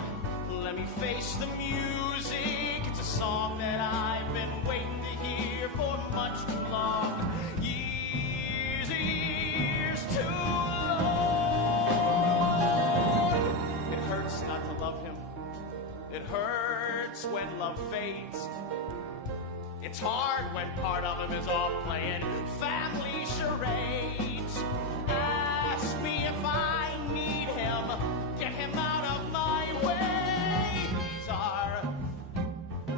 Let me face the music. It's a song that I've been waiting to hear for much too long. Years too long. It hurts not to love him. It hurts when love fades. It's hard when part of him is off playing family charades. Ask me if I need him, get him out of my way.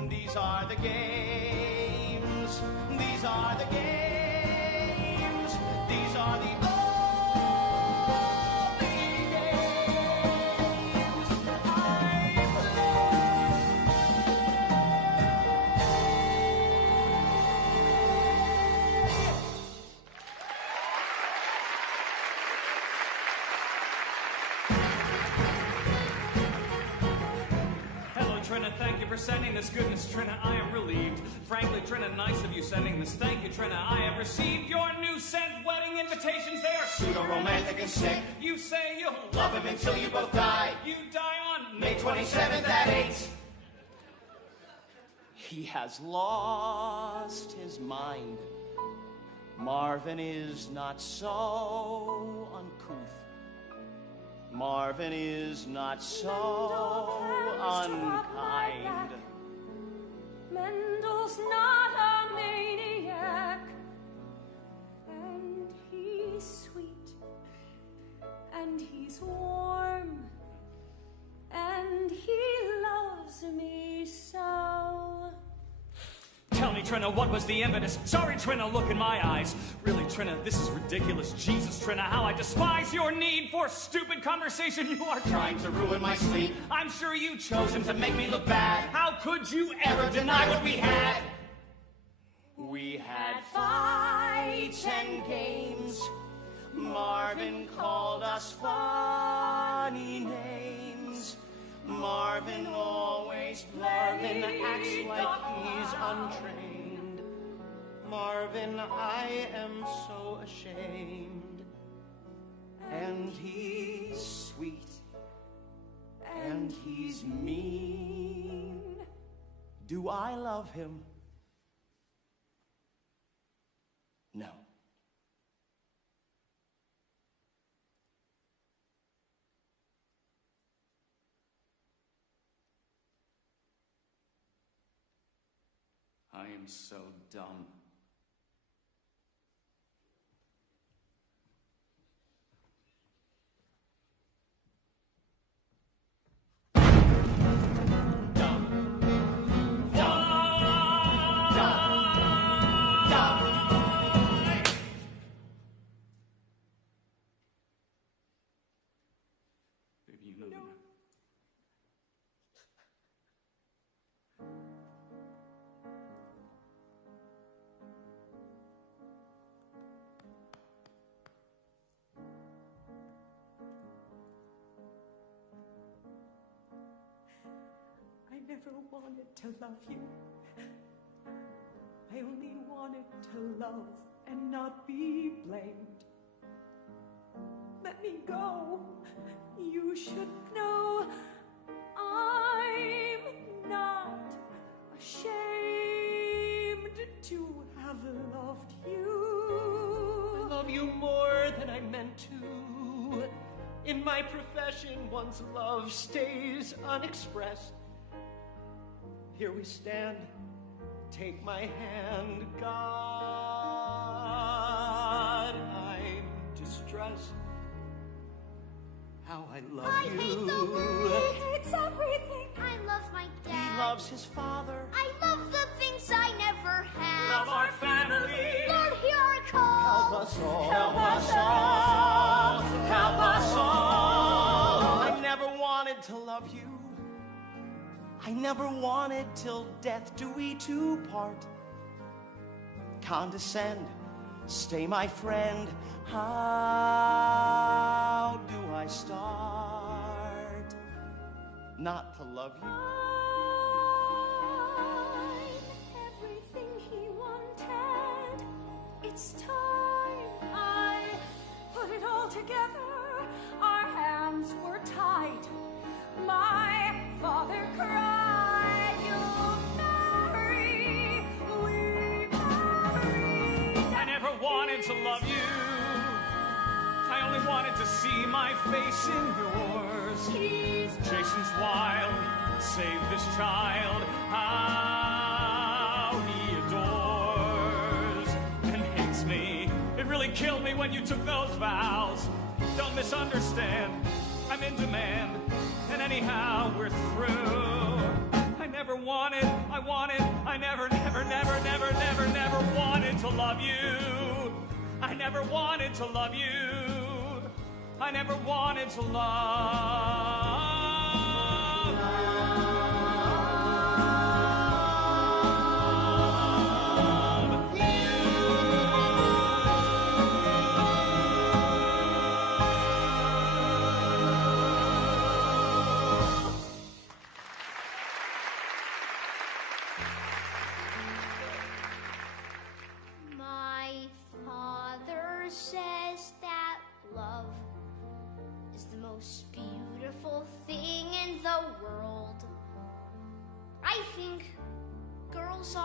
These are the games. These are the games. These are the Trina, thank you for sending this goodness. Trina, I am relieved. Frankly, Trina, nice of you sending this. Thank you, Trina. I have received your new sent wedding invitations. They are pseudo-romantic and sick. You say you'll Love him until you both die. You die on May 27th at 8. He has lost his mind. Marvin is not so uncouth. Marvin is not so unkind. Mendel's not a maniac, and he's sweet, and he's warm, and he loves me so. Tell me, Trina, what was the impetus? Sorry, Trina, look in my eyes. Really, Trina, this is ridiculous. Jesus, Trina, how I despise your need for stupid conversation. You are Trying to ruin my sleep. I'm sure you chose him To make me look bad. How could you Ever deny what we had? We had fights and games. Marvin called us funny names. Marvin always Marvin acts like he's untrained. Marvin, I am so ashamed. And he's sweet. And he's mean. Do I love him? No. I am so dumb. Baby, you know that. I never wanted to love you. I only wanted to love and not be blamed. Let me go. You should know I'm not ashamed to have loved you. I love you more than I meant to. In my profession, one's love stays unexpressed. Here we stand. Take my hand, God. I'm distressed. How I love I you. hate the world. He hates everything. I love my dad. He loves his father. I love the things I never had. Love our family. Lord, hear our call. Help us all. Help us all. Help us all. I never wanted to love you. I never wanted till death do we two part. Condescend, stay my friend. How do I start not to love you? I'm everything he wanted. It's time I put it all together. Our hands were tied. My father cried, "You'll marry, we married." I never wanted to love you. I only wanted to see my face in yours. He's Jason's wild, save this child. How he adores and hates me. It really killed me when you took those vows. Don't misunderstand, I'm in demand, and anyhow we're through. I never wanted, I never wanted to love you. I never wanted to love you. I never wanted to love My father says that love is the most beautiful thing in the world. I think girls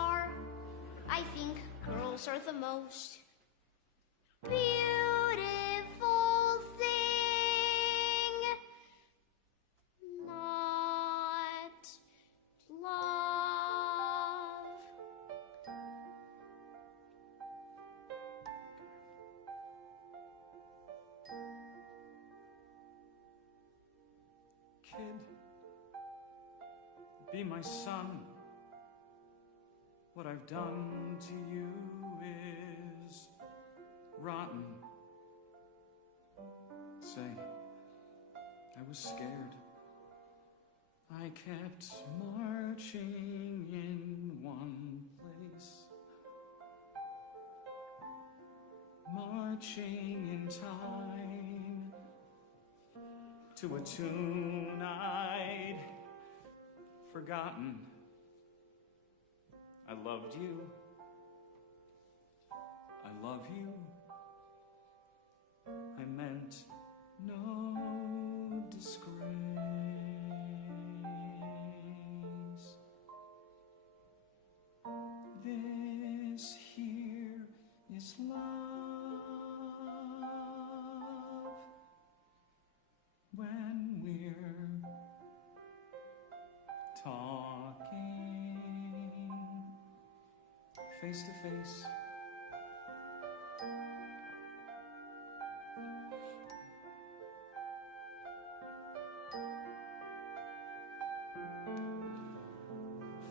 are the most beautiful thing. Not love. Kid, be my son. What I've done to you is rotten. Say, I was scared. I kept marching in one place, marching in time to a tune I'd forgotten. I loved you. I love you. I meant no disgrace. This here is love. When we're talking face to face,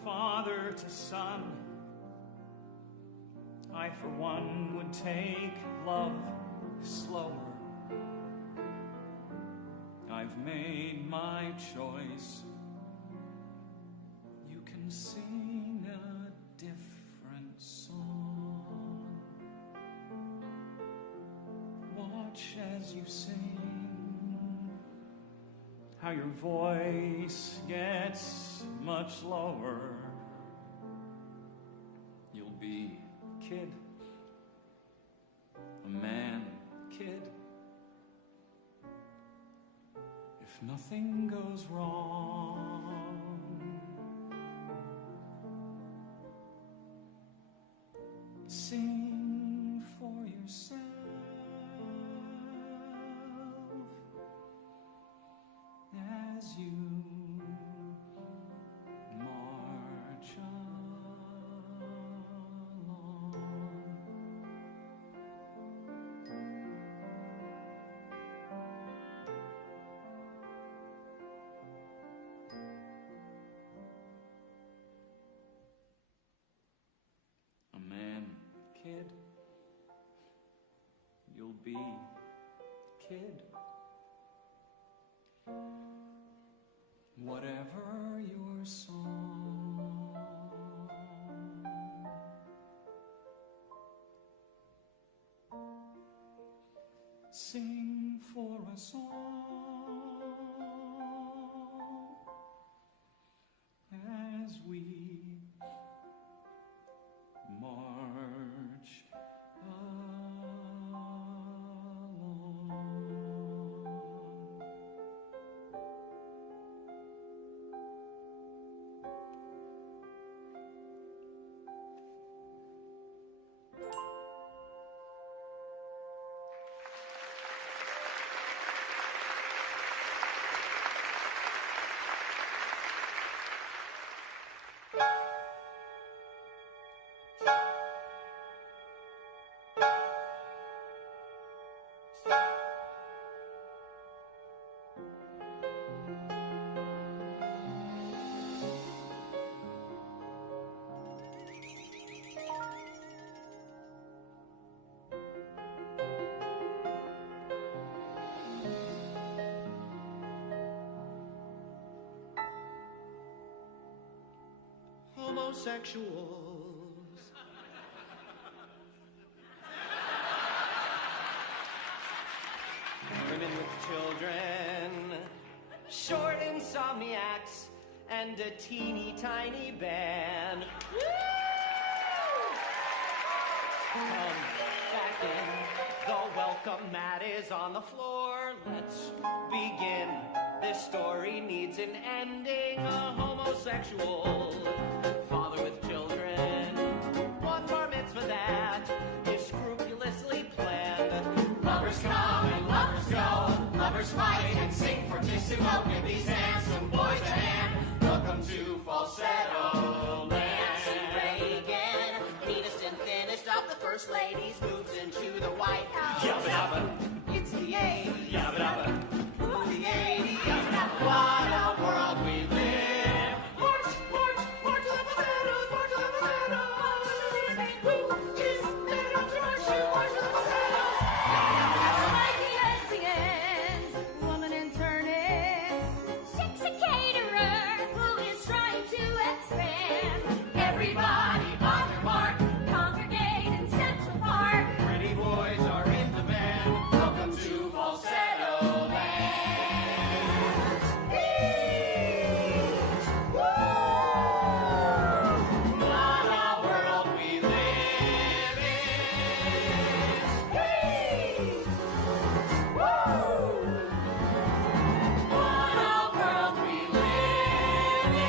father to son, I for one would take love slower. I've made my choice. You can sing a different song. Watch as you sing, how your voice gets much lower. You'll be kid, a man kid. If nothing goes wrong, sing for yourself as you march along. A man, kid, you'll be kid. Whatever your song, sing for us all as we march along. homosexuals. Women with children, short insomniacs, and a teeny tiny band. Woo! Come back in, the welcome mat is on the floor. Let's begin. This story needs an ending. A homosexual father with children, one bar mitzvah that is scrupulously planned. Lovers come and lovers go, lovers fight and sing fortissimo. Give these handsome boys a hand. Welcome to falsetto land. Reagan, meanest and thinnest of the first ladies, moves into the White House. Yabba dabba, It's the 80s. yabba dabba. Ooh, the 80s. What a world we live. March, march, march to the falsettos, march to the falsettos. Who is man enough to march to the falsettos? Like the lesbians, woman internist, sexy caterer who is trying to expand. Everybody on their mark. Congregate in Central Park. Pretty boys are in demand. Welcome to falsetto land. What a world we live in. What a world we live in.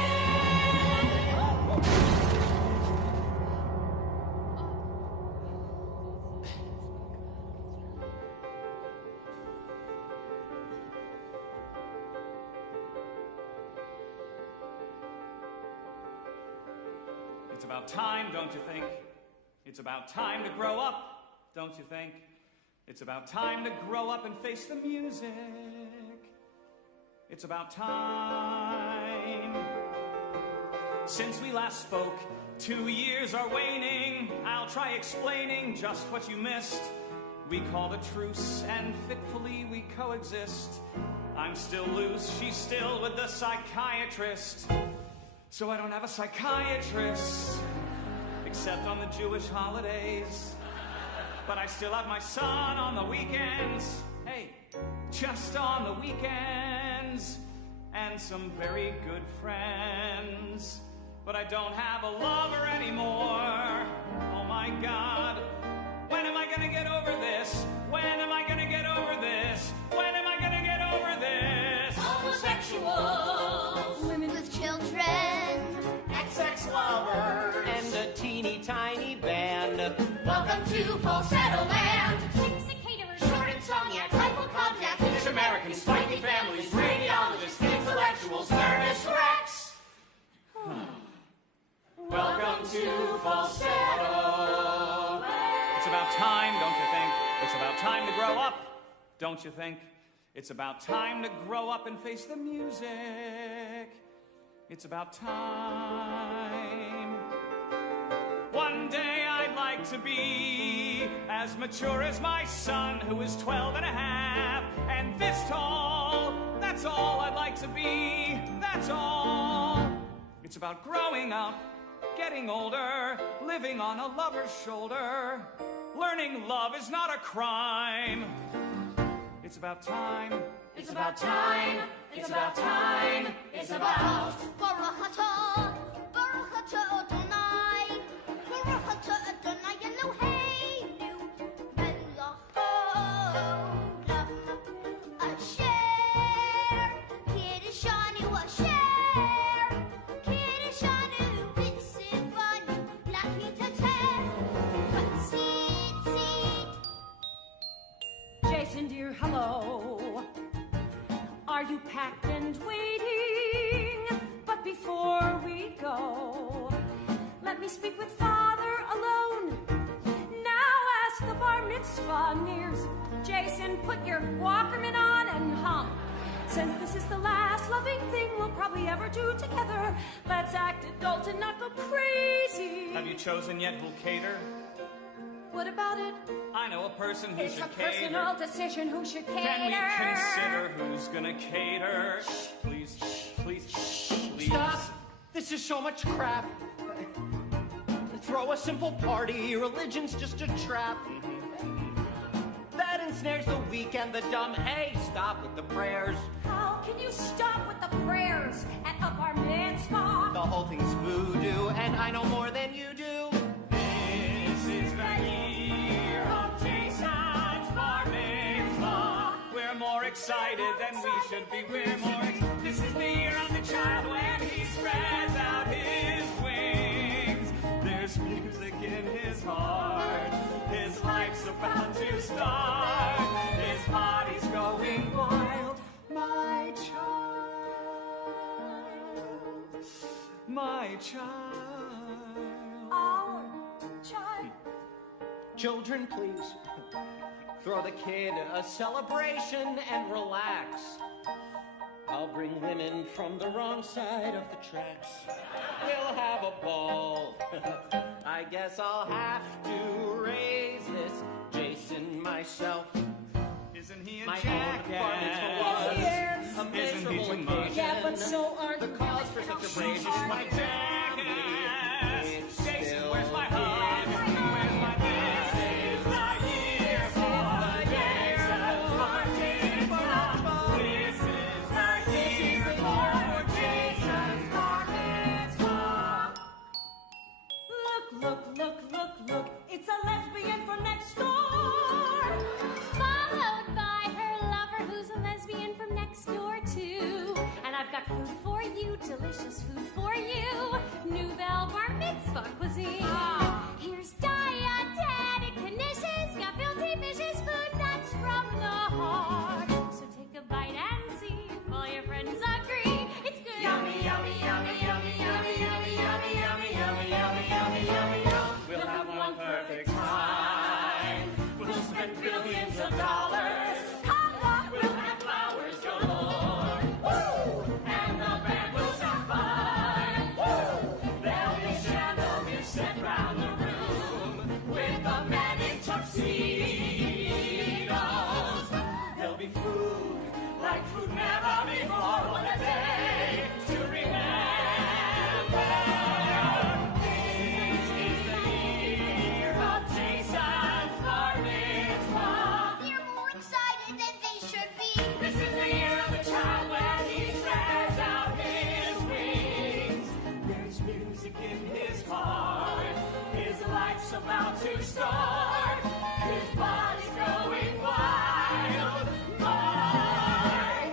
It's about time, don't you think? It's about time to grow up, don't you think? It's about time to grow up and face the music. It's about time. Since we last spoke, 2 years are waning. I'll try explaining just what you missed. We called a truce and fitfully we coexist. I'm still loose, she's still with the psychiatrist. So I don't have a psychiatrist, except on the Jewish holidays. But I still have my son on the weekends. Hey, just on the weekends. And some very good friends. But I don't have a lover anymore. Oh my God. When am I gonna get over this? When am I gonna get over this? When am I gonna get over this? Homosexuals, women with children, XX lovers. And a teeny tiny band. Welcome to falsetto land. sexy caterers, Short insomniacs, hypochondriacs, Finnish Americans, spiky families, radiologists, intellectuals, nervous wrecks. Welcome to falsetto land. It's about time, don't you think? It's about time to grow up, don't you think? It's about time to grow up and face the music. It's about time. One day I'd like to be as mature as my son, who is 12 and a half, and this tall. That's all I'd like to be, that's all. It's about growing up, getting older, living on a lover's shoulder. Learning love is not a crime. It's about time. It's about time. It's about time. It's about Baruch atah, Baruch atah Adonai, Baruch atah Adonai Eloheinu, melech haolam, asher kiddushanu, asher kiddushanu, v'tzivanu lahitateh, v'tzitzit. Jason, dear, hello. Are you packed and waiting? But before we go, let me speak with Father alone. Now as the bar mitzvah nears, Jason, put your Walkman on and hum. Since this is the last loving thing we'll probably ever do together, let's act adult and not go crazy. Have you chosen yet who'll cater? What about it? I know a person who It's a should cater. personal decision who should cater. Can we consider who's gonna cater? Please, please, please. Stop. This is so much crap. Throw a simple party, religion's just a trap. That ensnares the weak and the dumb. Hey, stop with the prayers. How can you stop with the prayers at a bar mitzvah? The whole thing's voodoo, and I know more than you do. This is the year of Jason's bar mitzvah. We're more excited than we should be. This is the year of the child when he spreads out his wings. There's music in his heart. His life's about to start. His body's going wild. My child. My child. Our child. Children, please. Throw the kid a celebration and relax. I'll bring women from the wrong side of the tracks. We'll have a ball. I guess I'll have to raise this Jason myself. Isn't he a My jackass? own bar mitzvah Yes, was he is. a Isn't he miserable too much? occasion. Yeah, but so are the cause for such a brave. She's just my jackass. It's Jason, still where's my hug? Where's my this? Is the year for Jason's bar mitzvah. This is the year for Jason's bar mitzvah. Look, it's a lesbian from next door. Followed by her lover, who's a lesbian from next door too. And I've got food for you, delicious food for you. Nouvelle bar mitzvah cuisine. Here's dietetic knishes, gefilte fishes, food that's from the heart. So take a bite and see if all your friends agree. It's good. Yummy, yummy, yummy, yummy, yummy, yummy, yummy, yummy, yummy, yummy, yummy, yummy, yum. We'll have one perfect time. We'll spend billions of dollars. We'll have flowers galore. Woo! And the band will sound fine. Woo! There'll be chandeliers set round the room with the men in tuxedos. There'll be food like food never before. What a day to remember. This is the year of Jason's bar mitzvah. They're more excited than they should be. This is the year of the child when he spreads out his wings. There's music in his heart. His life's about to start. His body's going wild. My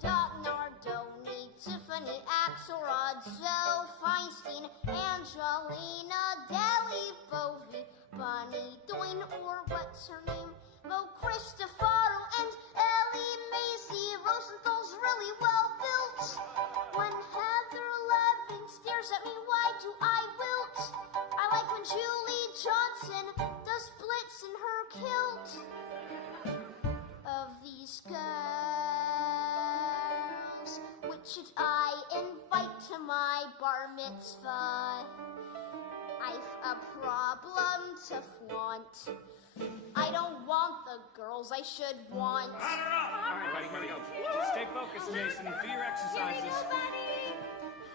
Dot Nardoni, Tiffany Axelrod, Zoe Feinstein, Angelina Deli, Bovi, Bunny Doyne, or what's her name? Mo Cristofaro and Ellie Macy. Rosenthal's really well built. When Heather Levin stares at me, why do I wilt? I like when Julie Johnson does splits in her kilt. Of these girls, which should I invite to my bar mitzvah? I've a problem to flaunt. I don't want the girls I should want. All right, ready, go. Stay focused, Jason. Do your exercises.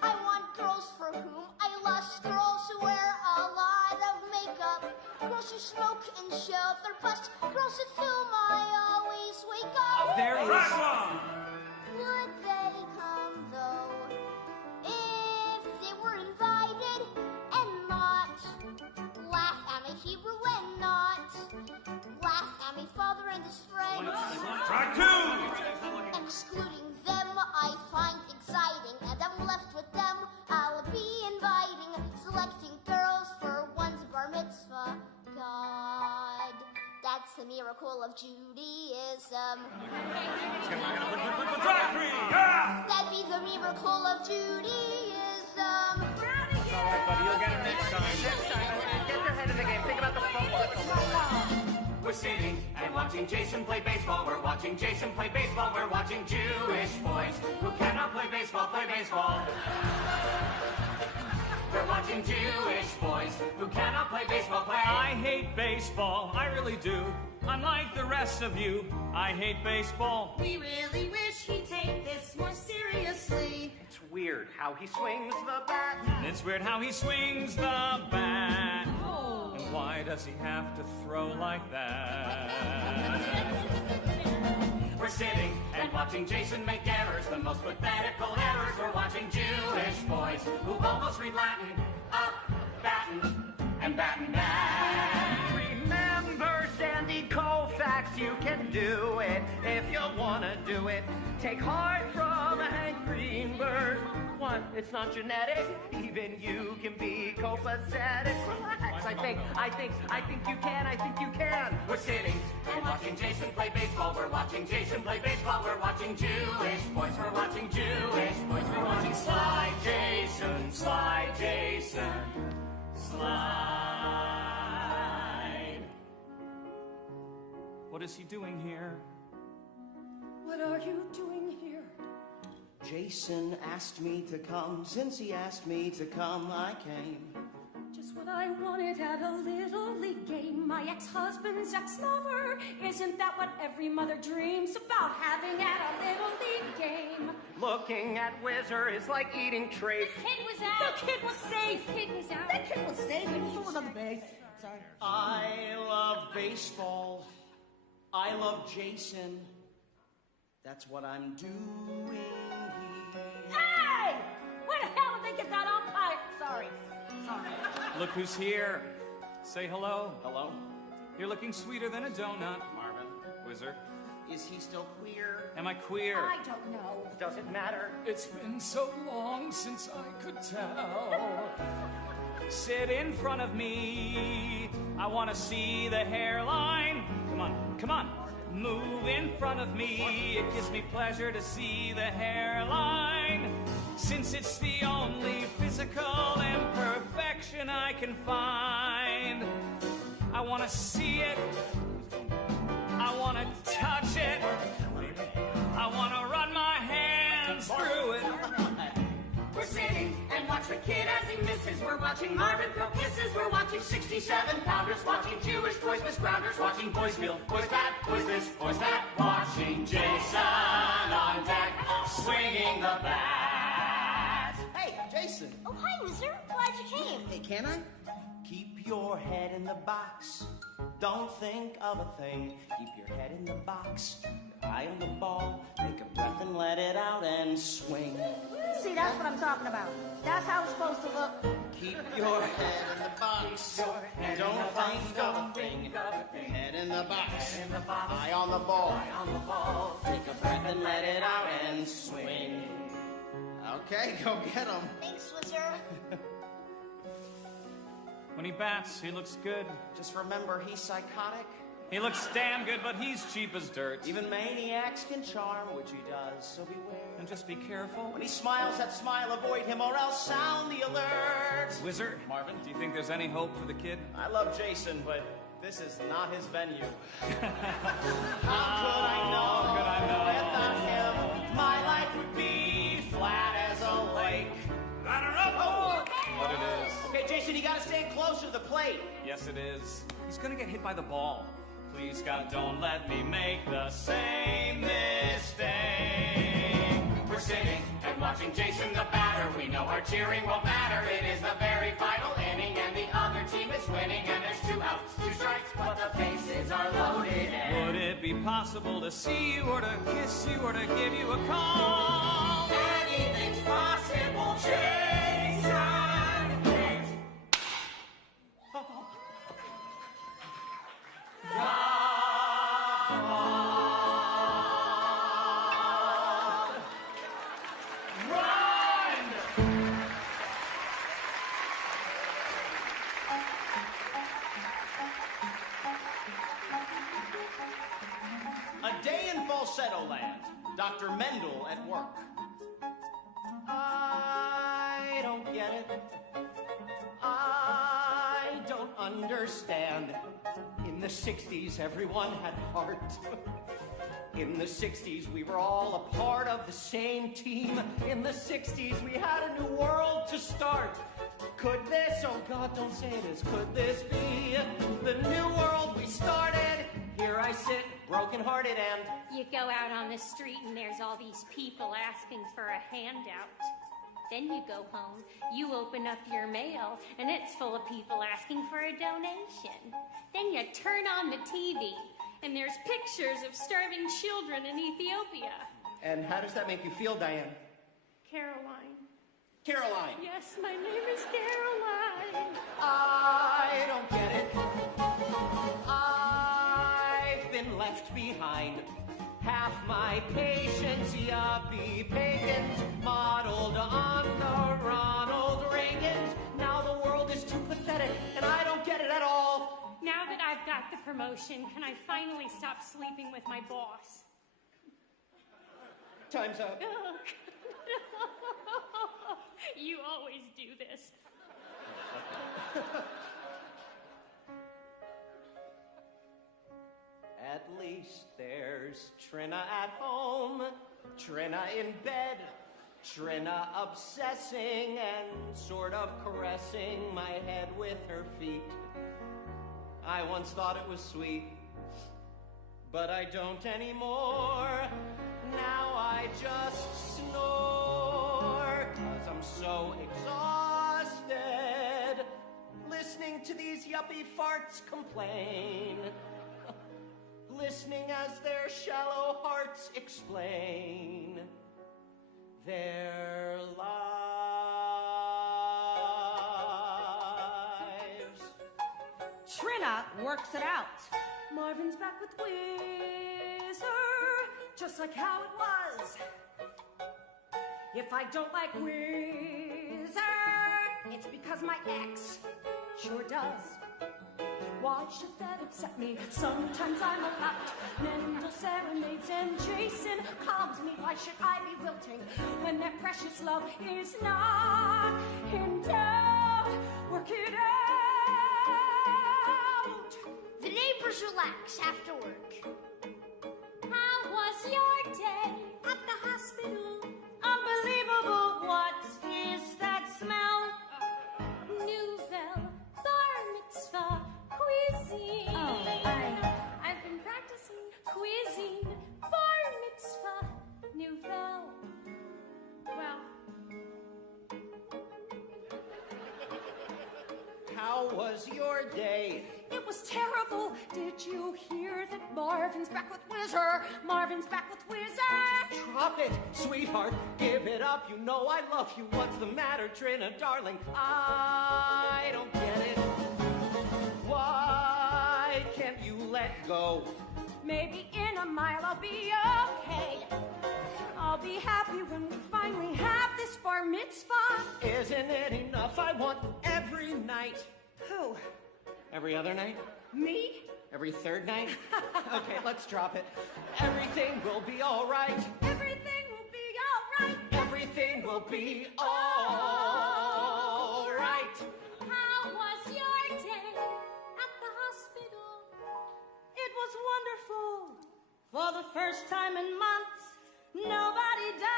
I want girls for whom I lust, girls who wear a lot of makeup, girls who smoke and show their bust, girls with whom I always wake up. There is. Could they come though, if they were invited and not laugh at my Hebrew and not laugh at my father and his friends? Track two. Excluding them I find exciting, and I'm left with them I'll be inviting, selecting girls for one's bar mitzvah. God, that's the miracle of Judaism. Track three. Yeah. That'd be the miracle of Judaism. All right, buddy, you'll get it next time. Get your head in the game. Think about the fumble. We're sitting and watching Jason play baseball. We're watching Jason play baseball. We're watching Jewish boys who cannot play baseball, play baseball. We're watching Jewish boys who cannot play baseball, play. I hate baseball, I really do. Unlike the rest of you, I hate baseball. We really wish he'd take this more seriously. It's weird how he swings the bat. It's weird how he swings the bat. And why does he have to throw like that? We're sitting and watching Jason make errors, the most pathetical errors. We're watching Jewish boys who almost read Latin, up, batten, and batten back. Remember Sandy Koufax, you can do it if you want to do it. Take heart from Hank Greenberg. What? It's not genetic. Even you can be copacetic. Relax. I think you can. I think you can. We're sitting and watching Jason play baseball. We're watching Jason play baseball. We're watching Jewish boys. We're watching Jewish boys. We're watching Slide Jason, Slide Jason, Slide. What is he doing here? What are you doing here? Jason asked me to come. Since he asked me to come, I came. Just what I wanted at a little league game. My ex-husband's ex-lover. Isn't that what every mother dreams about having at a little league game? Looking at Whizzer is like eating trafe. The kid was out. The kid was safe. The kid was out. That kid was safe. He was on the base. Sorry. I love baseball. I love Jason. That's what I'm doing here. Hey! Where the hell did they get that umpire? Sorry. Look who's here. Say hello. Hello? You're looking sweeter than a donut. Marvin. Whizzer. Is he still queer? Am I queer? I don't know. Does it matter? It's been so long since I could tell. Sit in front of me. I want to see the hairline. Come on, come on. Move in front of me. It gives me pleasure to see the hairline, since it's the only physical imperfection I can find. I want to see it. I want to touch it. I want to run my hands through it. We're sitting and watch the kid as he misses. We're watching Marvin throw kisses. We're watching 67-pounders, watching Jewish boys, Miss Grounders, watching boys feel, boys that, boys this, boys that, watching Jason on deck, swinging the bat. Hey, Jason. Oh, hi, Whizzer. Glad you came. Hey, can I? Keep your head in the box. Don't think of a thing. Keep your head in the box. Your eye on the ball. Take a breath and let it out and swing. See, that's what I'm talking about. That's how it's supposed to look. Keep your head in the box. Don't think of a thing. Head in the box. Eye on the ball. Take a breath and let it out and swing. Okay, go get him. Thanks, Whizzer. When he bats, he looks good. Just remember, he's psychotic. He looks damn good, but he's cheap as dirt. Even maniacs can charm, which he does, so beware. And just be careful. When he smiles that smile, avoid him or else sound the alert. Whizzer, Marvin, do you think there's any hope for the kid? I love Jason, but this is not his venue. How could I know? How could I know? Without him, my life would be flat as a lake. I don't know. What it is. Okay, Jason, you gotta stand closer to the plate. Yes, it is. He's gonna get hit by the ball. Please, God, don't let me make the same mistake. We're sitting and watching Jason the batter. We know our cheering won't matter. It is the very final inning, and the other team is winning. And there's 2 outs, 2 strikes, but the bases are loaded. Would it be possible to see you, or to kiss you, or to give you a call? Anything's possible, Jason. A day in falsetto land. Dr. Mendel at work. I don't get it. I don't understand. In the 60s, everyone had heart. In the 60s, we were all a part of the same team. In the 60s, we had a new world to start. Could this, oh God, don't say this, could this be the new world we started? Here I sit, broken-hearted, and You go out on the street and there's all these people asking for a handout. Then you go home, you open up your mail, and it's full of people asking for a donation. Then you turn on the TV, and there's pictures of starving children in Ethiopia. And how does that make you feel, Diane? Caroline. Caroline! Yes, my name is Caroline. I don't get it. I've been left behind. Half my patients, yuppie pagans, modeled on the Ronald Reagans. Now the world is too pathetic, and I don't get it at all. Now that I've got the promotion, can I finally stop sleeping with my boss? Time's up. You always do this. At least there's Trina at home, Trina in bed, Trina obsessing and sort of caressing my head with her feet. I once thought it was sweet, but I don't anymore. Now I just snore, 'cause I'm so exhausted, listening to these yuppie farts complain. Listening as their shallow hearts explain their lives. Trina works it out. Marvin's back with Whizzer, just like how it was. If I don't like Whizzer, it's because my ex sure does. Why should that upset me? Sometimes I'm a lot. Mendel serenades and Jason calms me. Why should I be wilting when that precious love is not in doubt? Work it out. The neighbors relax after work. How was your day At the hospital, Unbelievable. What is that smell? Nouvelle bar mitzvah cuisine. I've been practicing cuisine. Bar mitzvah. Nouvelle. Well, How was your day? it was terrible. Did you hear that Marvin's back with Whizzer? Marvin's back with Whizzer. Drop it, sweetheart. Give it up. You know I love you. What's the matter, Trina, darling? I don't get it. Why can't you let go? Maybe in a mile I'll be okay. I'll be happy when we finally have this bar mitzvah. Isn't it enough? I want every night. Who? Every other night? Me? Every third night? Okay, let's drop it. Everything will be all right. Everything will be all right. Everything will be all right. how was your day at the hospital? It was wonderful. For the first time in months, nobody died.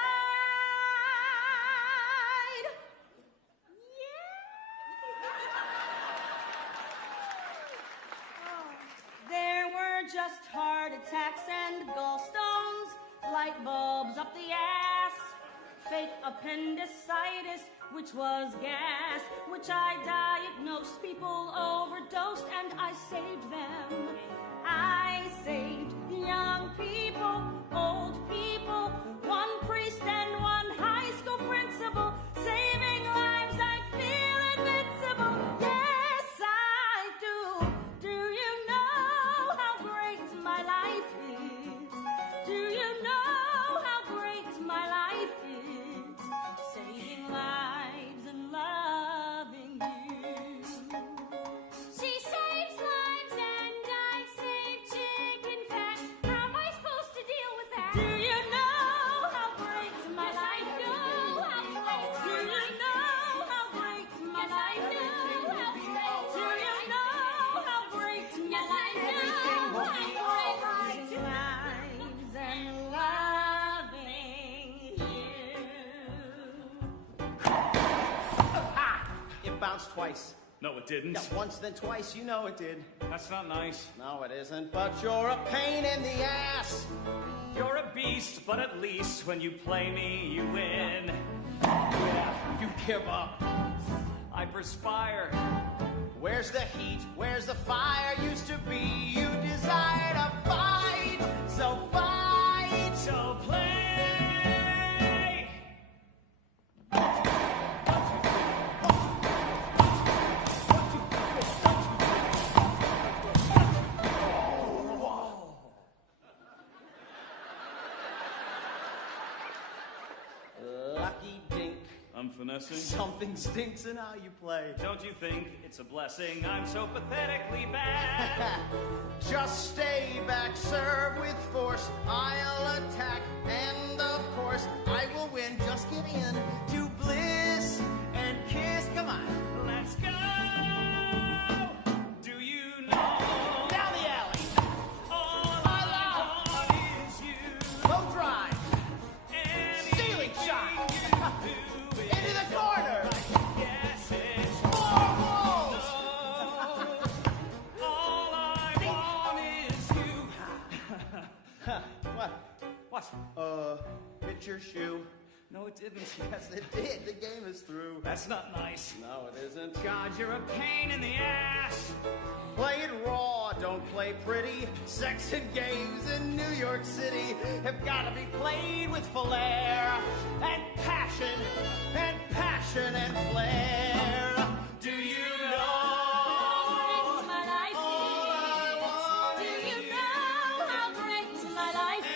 There were just heart attacks and gallstones, light bulbs up the ass, fake appendicitis, which was gas, which I diagnosed. People overdosed and I saved them. I saved young people, old people, one priest and one high school principal, saving lives. I feel invincible. Yes, I do. Do you know how great my life is? Do you know how great my life is? Saving lives and loving you. She saves lives and I save chicken fat. How am I supposed to deal with that? Do you know how great my Yes, I life do. is? How great Do my you life know how great my Yes, I life do. is? How great Do my you life know once, twice. No, it didn't. Yeah, once, then twice, you know it did. That's not nice. No, it isn't, but you're a pain in the ass. You're a beast, but at least when you play me, you win. Yeah, you give up. I perspire. Where's the heat? Where's the fire? Used to be you desire to fight. So fight. So play. Lucky dink. I'm finessing. Something stinks in how you play. Don't you think it's a blessing? I'm so pathetically bad. Just stay back, serve with force. I'll attack, and of course I will win. Just give in to bliss and kiss. Come on. Let's go. Do you know? Down the alley. All I want is you. Low drive. Ceiling shot. Into the corner. Yes, it's Four walls. all I want is you. What? What? Hit your shoe. No, it didn't. Yes, it did. The game is through. That's not nice. No, it isn't. God, you're a pain in the ass. Play it raw, don't play pretty. Sex and games in New York City have got to be played with flair and passion and passion and flair. Do you know? How great my life is. Do you know how great my life is?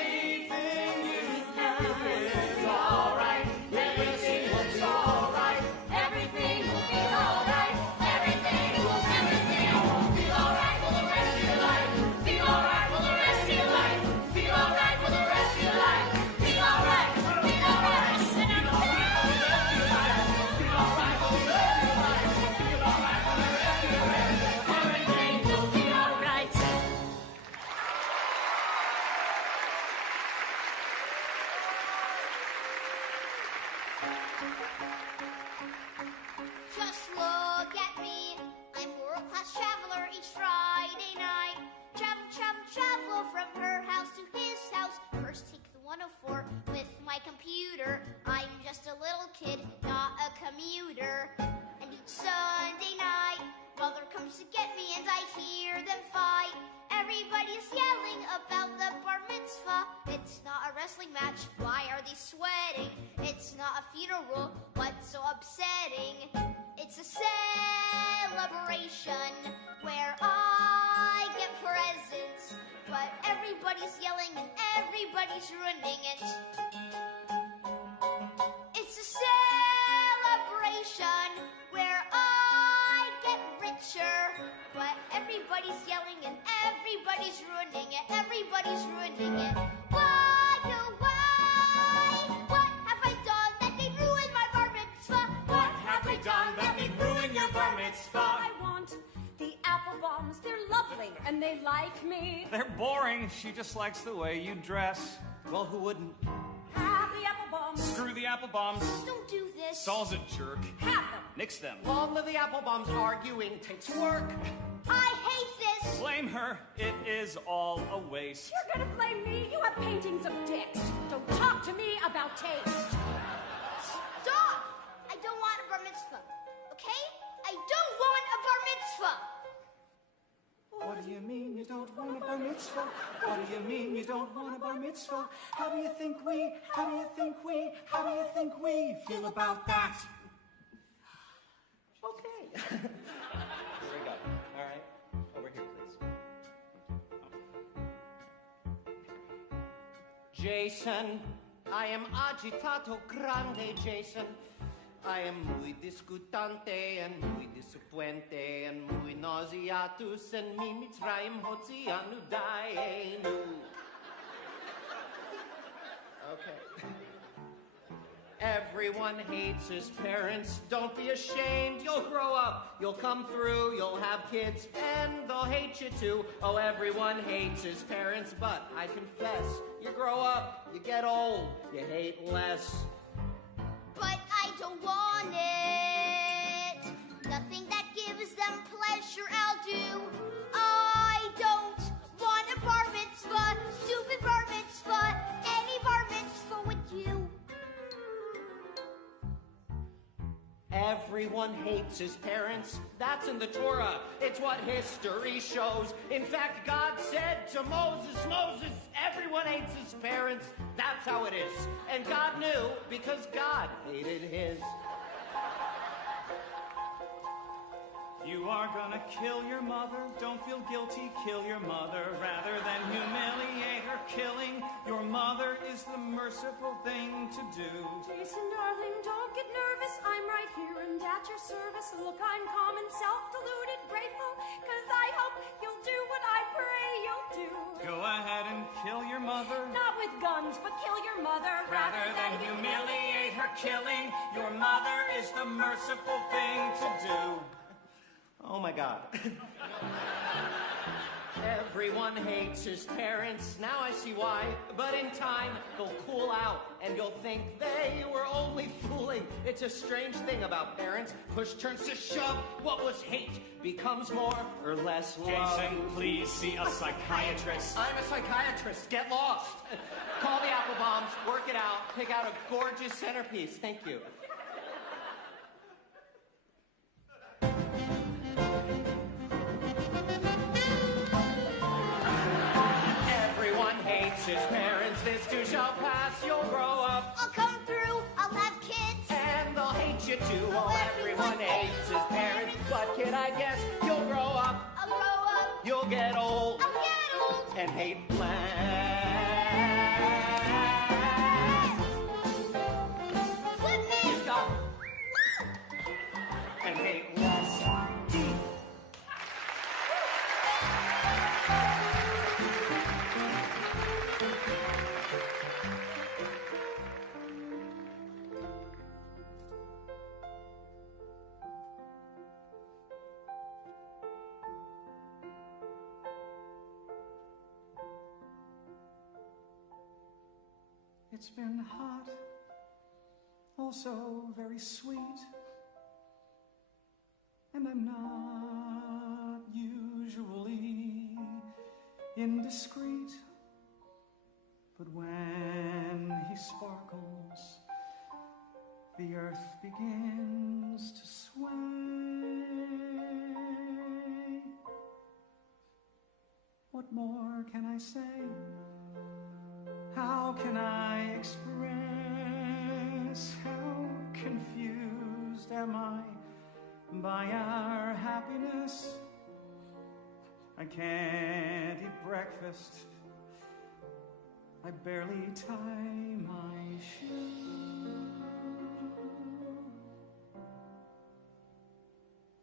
Anything you Everything all right. Everything will be all right. Everything will be alright. Everything will be alright for the rest of your life. Feel alright for the rest of your life. Feel alright for the rest of your life. Feel alright. Feel alright. Listen up. Everything will be alright. Just look at me. I'm a world-class traveler each Friday night. Travel, travel, travel from her house to his house. First take the 104 with my computer. I'm just a little kid, not a commuter. And each Sunday night, mother comes to get me and I hear them fight. Everybody's yelling about the bar mitzvah. It's not a wrestling match, why are they sweating? It's not a funeral, what's so upsetting? It's a celebration where I get presents, but everybody's yelling and everybody's ruining it. It's a celebration where I get richer, but everybody's yelling and everybody's ruining it. Everybody's ruining it. Why, oh why? What have I done that they ruin my bar mitzvah? What have I done that they ruin your bar mitzvah? I want the apple bombs. They're lovely and they like me. They're boring. She just likes the way you dress. Well, who wouldn't? Have the apple bombs. Screw the apple bombs. Don't do this. Saul's a jerk. Have them. Nix them. Long live the apple bombs. Arguing takes work. I hate this. Blame her. It is all a waste. You're gonna blame me? You have paintings of dicks. Don't talk to me about taste. Stop! I don't want a bar mitzvah. Okay? I don't want a bar mitzvah. What do you mean you don't want a bar mitzvah? What do you mean you don't want a bar mitzvah? How do you think we feel about that? Okay. Here we go. All right. Over here, please. Jason, I am agitato grande, Jason. I am muy discutante and muy disappointe and muy nauseatus and mi mitzrayim hotzianu daenu. Okay. Everyone hates his parents. Don't be ashamed. You'll grow up. You'll come through. You'll have kids. And they'll hate you too. Oh, everyone hates his parents. But I confess, you grow up. You get old. You hate less. But I don't want it. everyone hates his parents. That's in the Torah. It's what history shows. In fact, God said to Moses, Moses, everyone hates his parents. That's how it is. And God knew because God hated his. You are gonna kill your mother. Don't feel guilty, kill your mother. Rather than humiliate her, killing your mother is the merciful thing to do. Jason, darling, don't get nervous. I'm right here and at your service. Look, I'm calm and self-deluded, grateful, cause I hope you'll do what I pray you'll do. Go ahead and kill your mother. Not with guns, but kill your mother. Rather than humiliate her, killing your mother is the merciful thing to do. Oh my God. Everyone hates his parents. Now I see why. But in time, they'll cool out and you'll think they were only fooling. It's a strange thing about parents. Push turns to shove. What was hate becomes more or less love. Jason, please see a psychiatrist. I'm a psychiatrist. Get lost. Call the apple bombs. Work it out. Pick out a gorgeous centerpiece. Thank you. His parents, this too shall pass, you'll grow up. I'll come through, I'll have kids. And they'll hate you too, oh, everyone hates his parents. But kid, I guess you'll grow up. I'll grow up. You'll get old. I'll get old. And hate less. Flip me. You got and hate less. It's been hot, also very sweet, and I'm not usually indiscreet, but when he sparkles, the earth begins to sway. What more can I say? How can I express how confused am I by our happiness? I can't eat breakfast. I barely tie my shoe.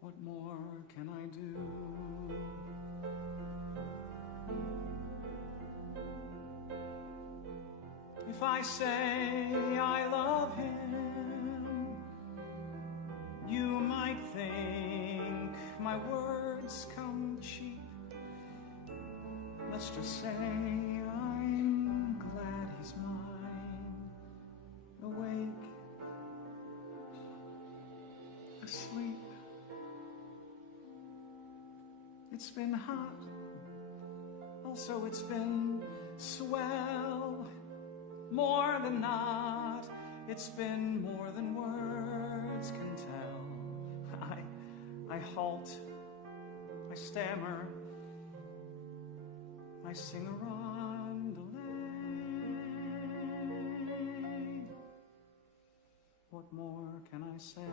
What more can I do? If I say I love him, you might think my words come cheap. Let's just say I'm glad he's mine, awake, asleep. It's been hot, also it's been swell. More than not, it's been more than words can tell. I halt, I stammer, I sing a rondelay. What more can I say?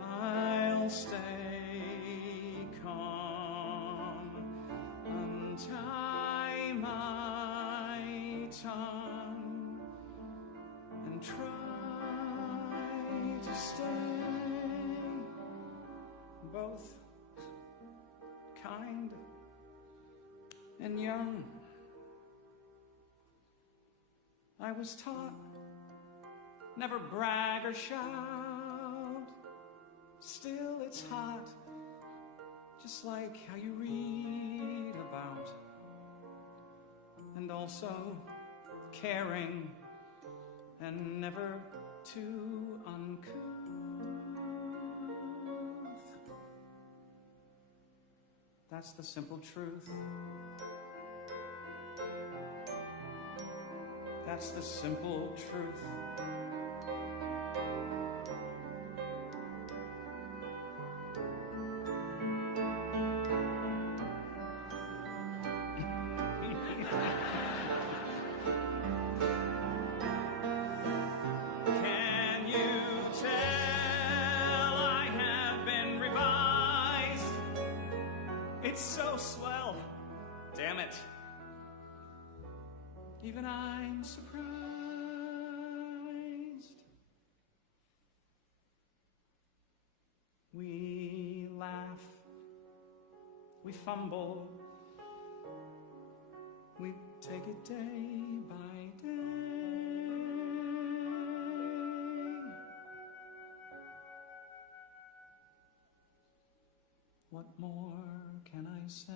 I'll stay calm, untie my tongue, and try to stay both kind and young. I was taught never brag or shout. Still it's hot, just like how you read about. And also caring and never too uncouth. That's the simple truth. That's the simple truth. Can you tell I have been revised? It's so swell. Damn it. Even I'm surprised. We laugh, we fumble, we take it day by day. What more can I say?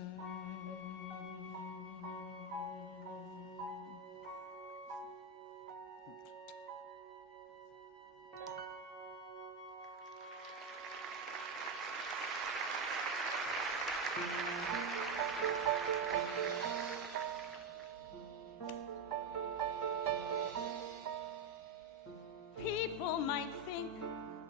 People might think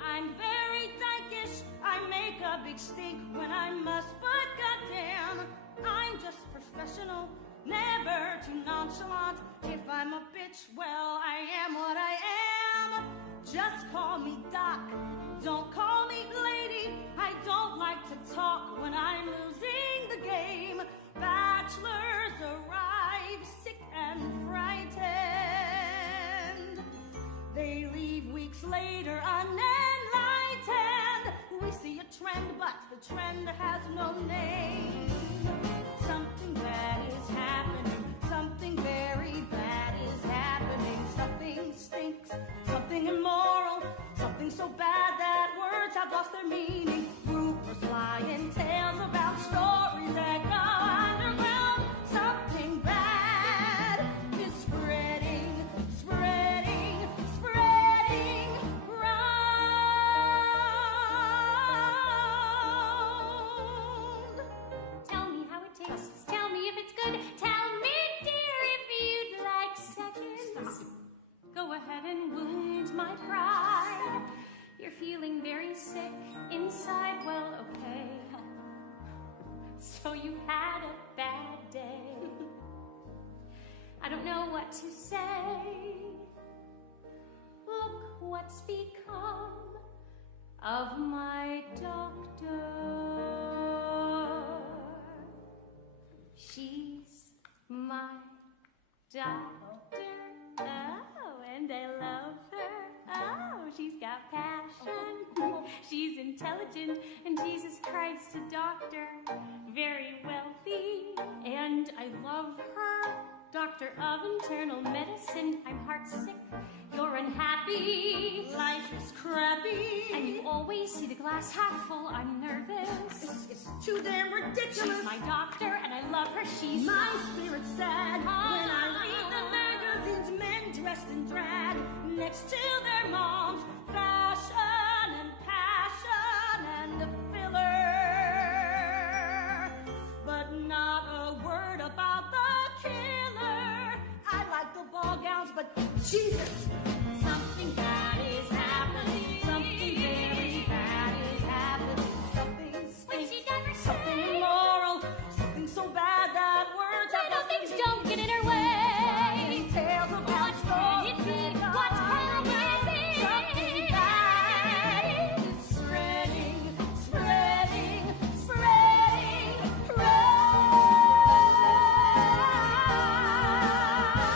I'm very dykeish. I make a big stink when I must, but goddamn, I'm just professional, never too nonchalant. If I'm a bitch, well, I am what I am. Just call me Doc, don't call me lady. I don't like to talk when I'm losing the game. Bachelors arrive sick and frightened. They leave weeks later unenlightened. We see a trend, but the trend has no name. Something bad is happening. Something very bad is happening. Something stinks. Something immoral. Something so bad that words have lost their meaning. Rumors fly in tales about stories that go underground. Something bad is spreading, spreading, spreading round. Tell me how it tastes. Tell me if it's good. Tell me, dear, if you'd like seconds. Go ahead and wound my pride. You're feeling very sick inside. Well, okay. So you had a bad day. I don't know what to say. Look what's become of my doctor. She's my doctor. Oh, and I love her. Oh, she's got passion. She's intelligent, and Jesus Christ, a doctor. Very wealthy, and I love her. Doctor of internal medicine. I'm heartsick. You're unhappy. Life is crappy. And you always see the glass half full. I'm nervous. It's too damn ridiculous. She's my doctor, and I love her. She's my spirit's sad when I read the magazines. Men dressed in drag next to their moms. Fashion and passion and a filler, but not a word about the killer. I like the ball gowns, but Jesus, something bad is happening. Something very bad is happening. Something stinks. Something immoral. Something so bad that words have little things don't get in her way. Tales about What can it be? What can it be? something bad is spreading, spreading, spreading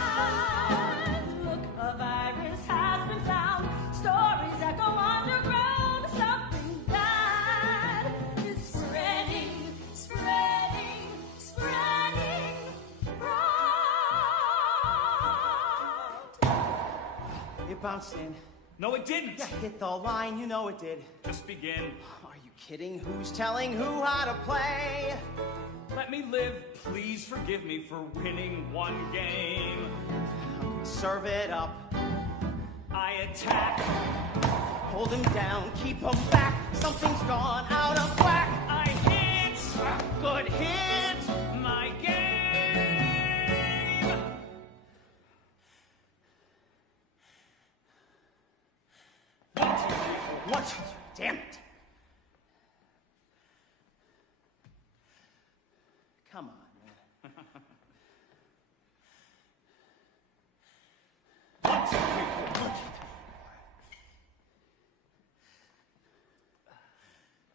round. Look, a virus has been found. Stories that go underground. Something bad is spreading, spreading, spreading round. It bounced in. No, it didn't. Yeah, hit the line, you know it did. Just begin. Are you kidding? Who's telling who how to play? Let me live. Please forgive me for winning one game. Serve it up. I attack. Hold him down, keep him back. Something's gone out of whack. I hit. Good hit. My game. What? Damn it. Come on, man. 1, 2, 3, 4. 1, 2, 3, 4.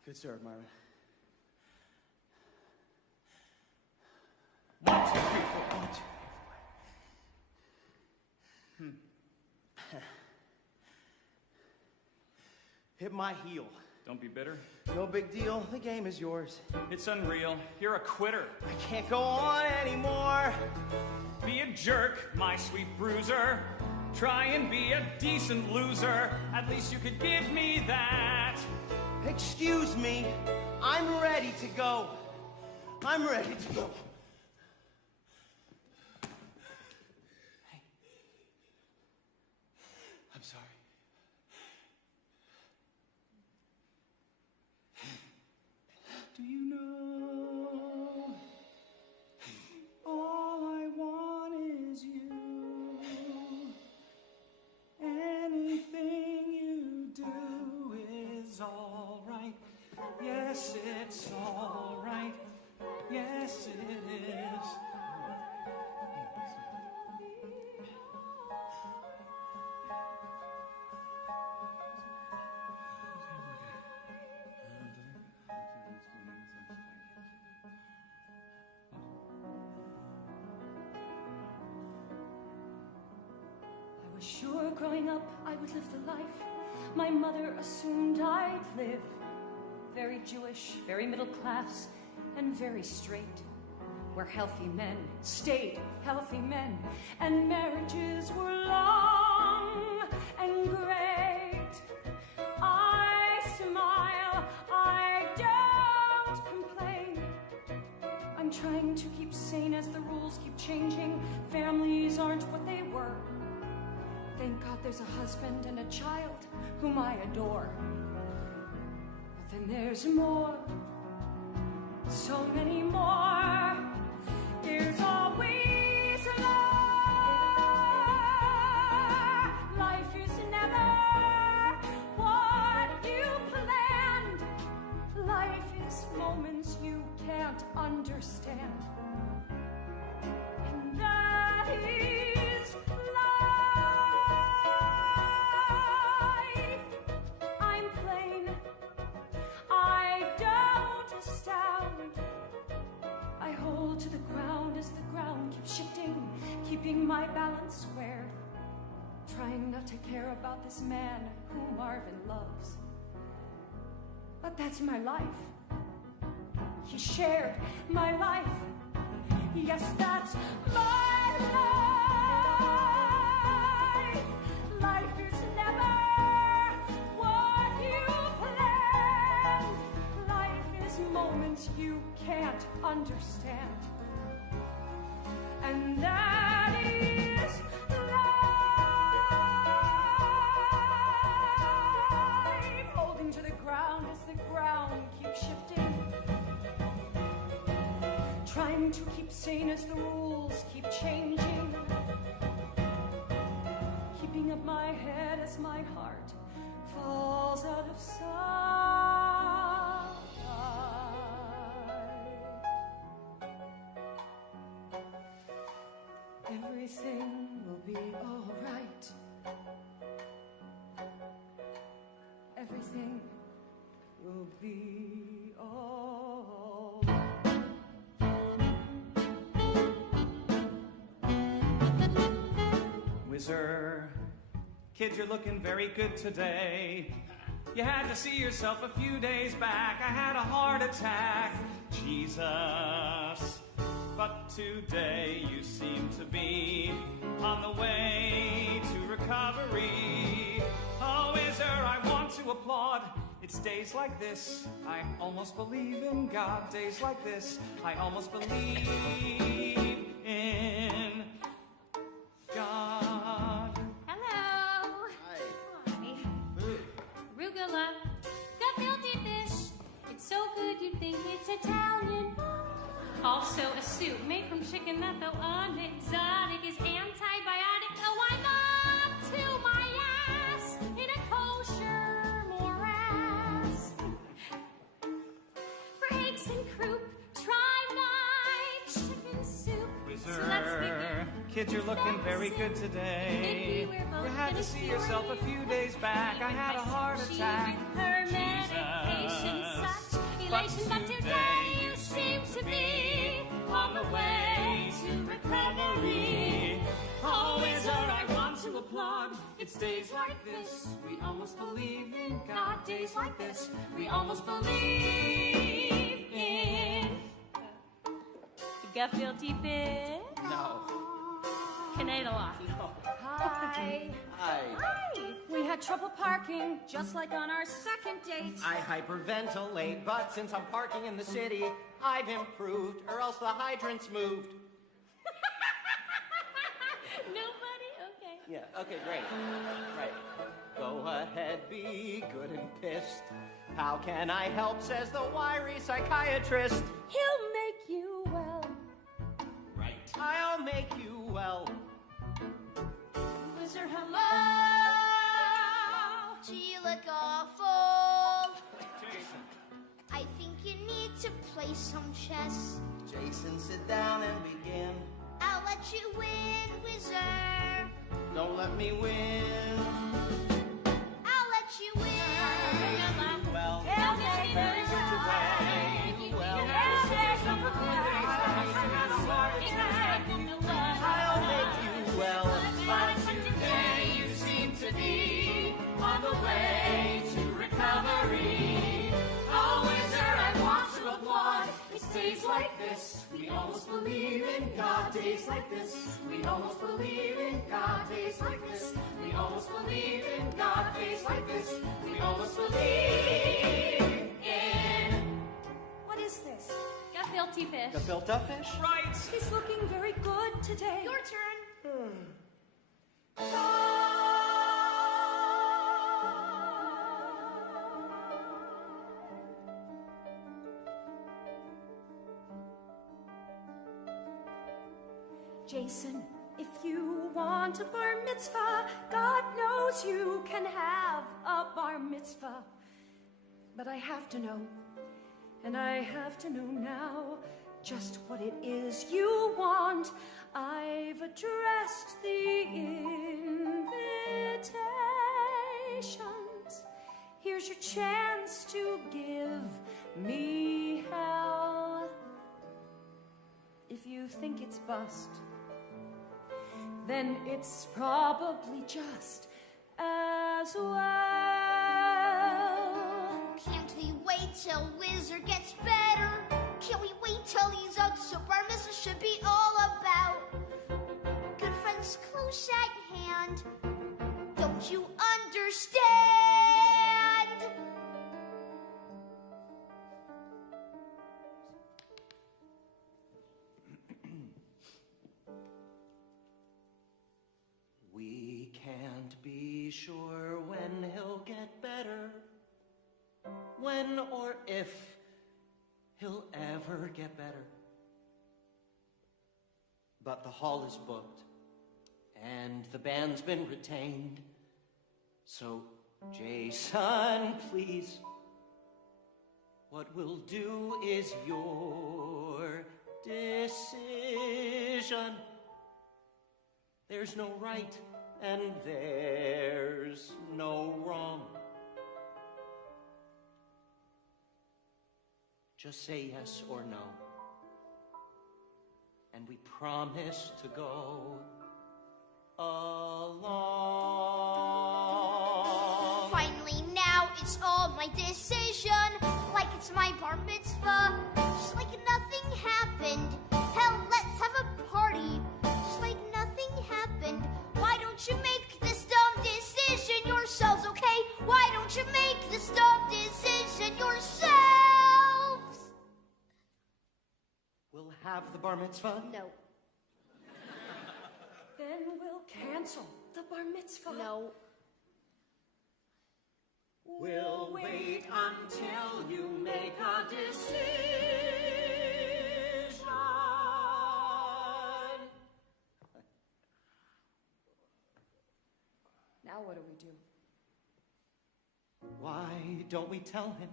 Good serve, Marvin. 1, 2, 3, 4. 1, 2, 3, 4. Hit my heel. Don't be bitter. No big deal. The game is yours. It's unreal. You're a quitter. I can't go on anymore. Be a jerk, my sweet bruiser. Try and be a decent loser. At least you could give me that. Excuse me. I'm ready to go. I'm ready to go. Hey. I'm sorry. Do you know all I want is you? Anything you do is all right. Yes, it's all right. Yes, it is. I was sure growing up I would live the life my mother assumed I'd live. Very Jewish, very middle class, and very straight. Where healthy men stayed healthy men, and marriages were long and great. I smile, I don't complain. I'm trying to keep sane as the rules keep changing. Families aren't what they were. Thank God there's a husband and a child whom I adore. But then there's more, so many more. There's always more. Life is never what you planned. Life is moments you can't understand. And that is life. I'm plain. I don't astound. I hold to the ground as the ground keeps shifting, keeping my balance square. Trying not to care about this man whom Marvin loves. But that's my life. He shared my life. Yes, that's my life. Life is never what you planned. Life is moments you can't understand. And that is life. Holding to the ground as the ground keeps shifting. Trying to keep sane as the rules keep changing. Keeping up my head as my heart falls out of sight. Everything will be all right. Everything will be all right. Whizzer, kid, you're looking very good today. You had to see yourself a few days back. I had a heart attack, Jesus. But today you seem to be on the way to recovery. Oh, Whizzer, I want to applaud. It's days like this, I almost believe in God. Days like this, I almost believe in God. Hello. Hi. Hi. Food. Arugula. Gefilte fish. It's so good you'd think it's Italian. Also a soup made from chicken that though unexotic is antibiotic. Oh, I'm up to my ass in a kosher morass. Kids, you're looking very good today. You had to see yourself a few days back. I had a heart attack. Her medication, such elation, but today you seem to be on the way to recovery. Oh, wizard, I want to applaud. It's days like this, we almost believe in God. Days like this, we almost believe in Guilty fish. No. Canada. Hi. Hi. Hi. We had trouble parking, just like on our second date. I hyperventilate, but since I'm parking in the city, I've improved, or else the hydrant's moved. Nobody? Okay. Yeah, okay, great. Right. Go ahead, be good and pissed. How can I help, says the wiry psychiatrist. He'll make you well. Right. I'll make you well. Wizard, hello. Gee, you look awful. Jason. I think you need to play some chess. Jason, sit down and begin. I'll let you win, wizard. Don't let me win. I'll let you win. Well, He'll make very you good today. Well, He'll make you I'll make you well. But today you seem to be on the way to recovery. Oh, wizard, I want to applaud. It's days like this, we almost believe in God. Days like this, we almost believe in God. Days like this, we almost believe in God. Days like this, we almost believe in. What is this? Gefilte fish. Gefilte fish? Right. He's looking very good today. Your turn. Jason, if you want a bar mitzvah, God knows you can have a bar mitzvah. But I have to know, and I have to know now, just what it is you want. I've addressed the invitations. Here's your chance to give me hell. If you think it's bust, then it's probably just as well. Can't we wait till Wizard gets better? Can't we wait till he's out? So bar mitzvah should be all about good friends close at hand. Don't you understand? We can't be sure when he'll get better, when or if he'll ever get better. But the hall is booked, and the band's been retained. So, Jason, please, what we'll do is your decision. There's no right and there's no wrong. Just say yes or no. And we promise to go along. Finally, now it's all my decision. Like it's my bar mitzvah. Just like nothing happened. Hell, let's have a party. Just like nothing happened. Why don't you make this dumb decision yourselves, okay? Why don't you make this dumb decision yourselves? We'll have the bar mitzvah. No. Then we'll cancel the bar mitzvah. No. We'll wait until you make a decision. Now what do we do? Why don't we tell him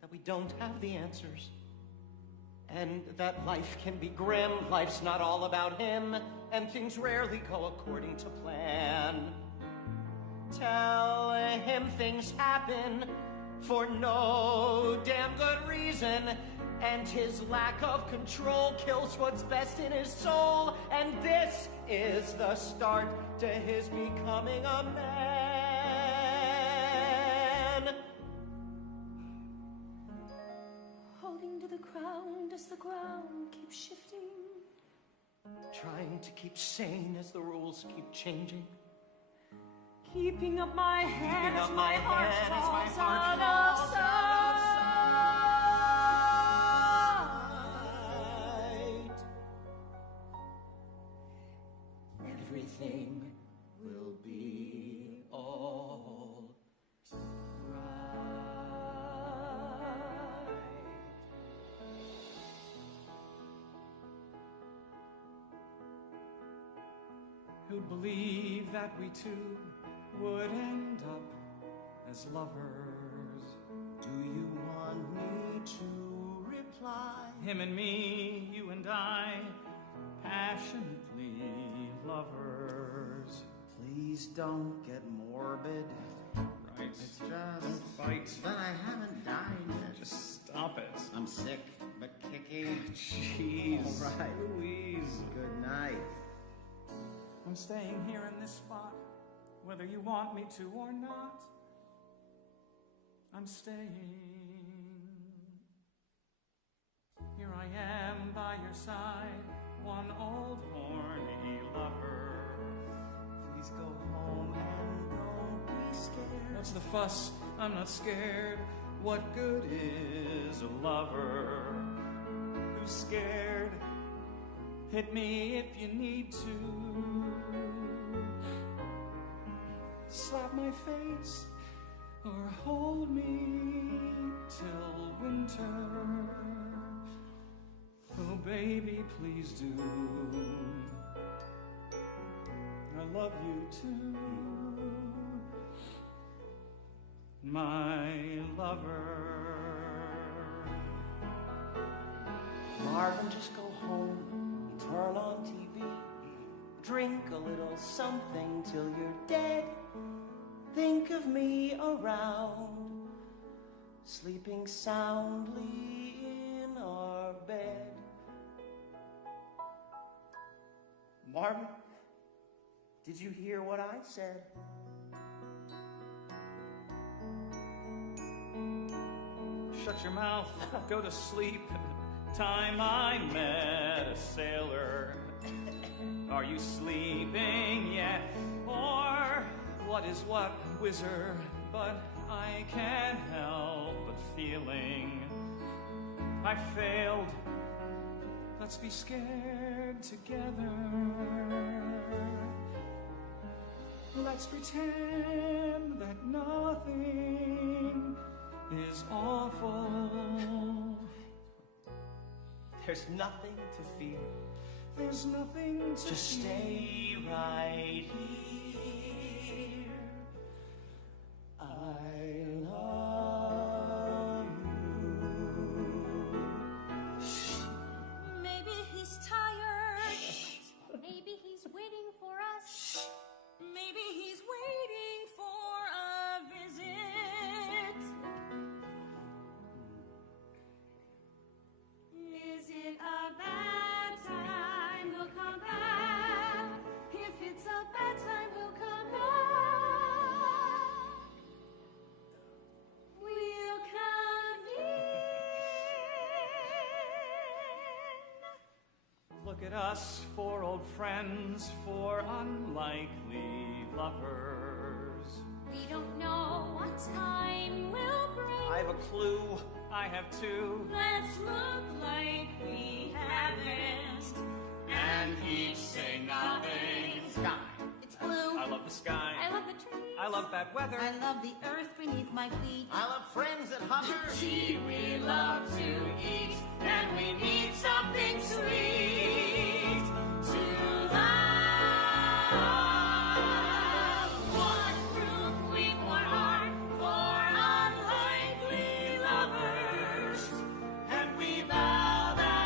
that we don't have the answers? And that life can be grim, life's not all about him, and things rarely go according to plan. Tell him things happen for no damn good reason, and his lack of control kills what's best in his soul, and this is the start to his becoming a man. Holding to the ground as the ground keeps shifting. Trying to keep sane as the rules keep changing. Keeping up my head Keeping as up my heart head as my falls heart out falls of sight. Everything will be all right. Who'd believe that we two would end up as lovers? Do you want me to reply? Him and me, you and I, passionately lovers. Please don't get morbid. Right. It's Don't just fight. that I haven't died yet. Just stop it. I'm sick, but kicking. Jeez. All right. Louise. Good night. I'm staying here in this spot, whether you want me to or not. I'm staying. Here I am by your side, one old horny lover. Please go home and don't be scared. What's the fuss? I'm not scared. What good is a lover who's scared? Hit me if you need to. Slap my face or hold me till winter. Oh, baby, please do. I love you too, my lover. Marvin, just go home, turn on TV, drink a little something till you're dead. Think of me around, sleeping soundly in our bed. Marvin, did you hear what I said? Shut your mouth, go to sleep. Time I met a sailor. Are you sleeping yet? Or what is what, wizard? But I can't help but feeling I failed. Let's be scared together. Let's pretend that nothing is awful. There's nothing to fear. There's nothing to Just fear. stay right here. I love you. Maybe he's tired. Maybe he's waiting for us. Maybe he's waiting for a visit. Is it a bad time? We'll come back. If it's a bad time, we'll come back. We'll come in. Look at us, four old friends, four unlikely lovers. We don't know what time will bring. I have a clue. I have two. Let's look like we haven't. And each say nothing. Sky. It's blue. I love the sky. I love the trees. I love bad weather. I love the earth beneath my feet. I love friends that hover. Gee, we love to eat, and we need something sweet to love. What room we four are for unlikely lovers, and we vow that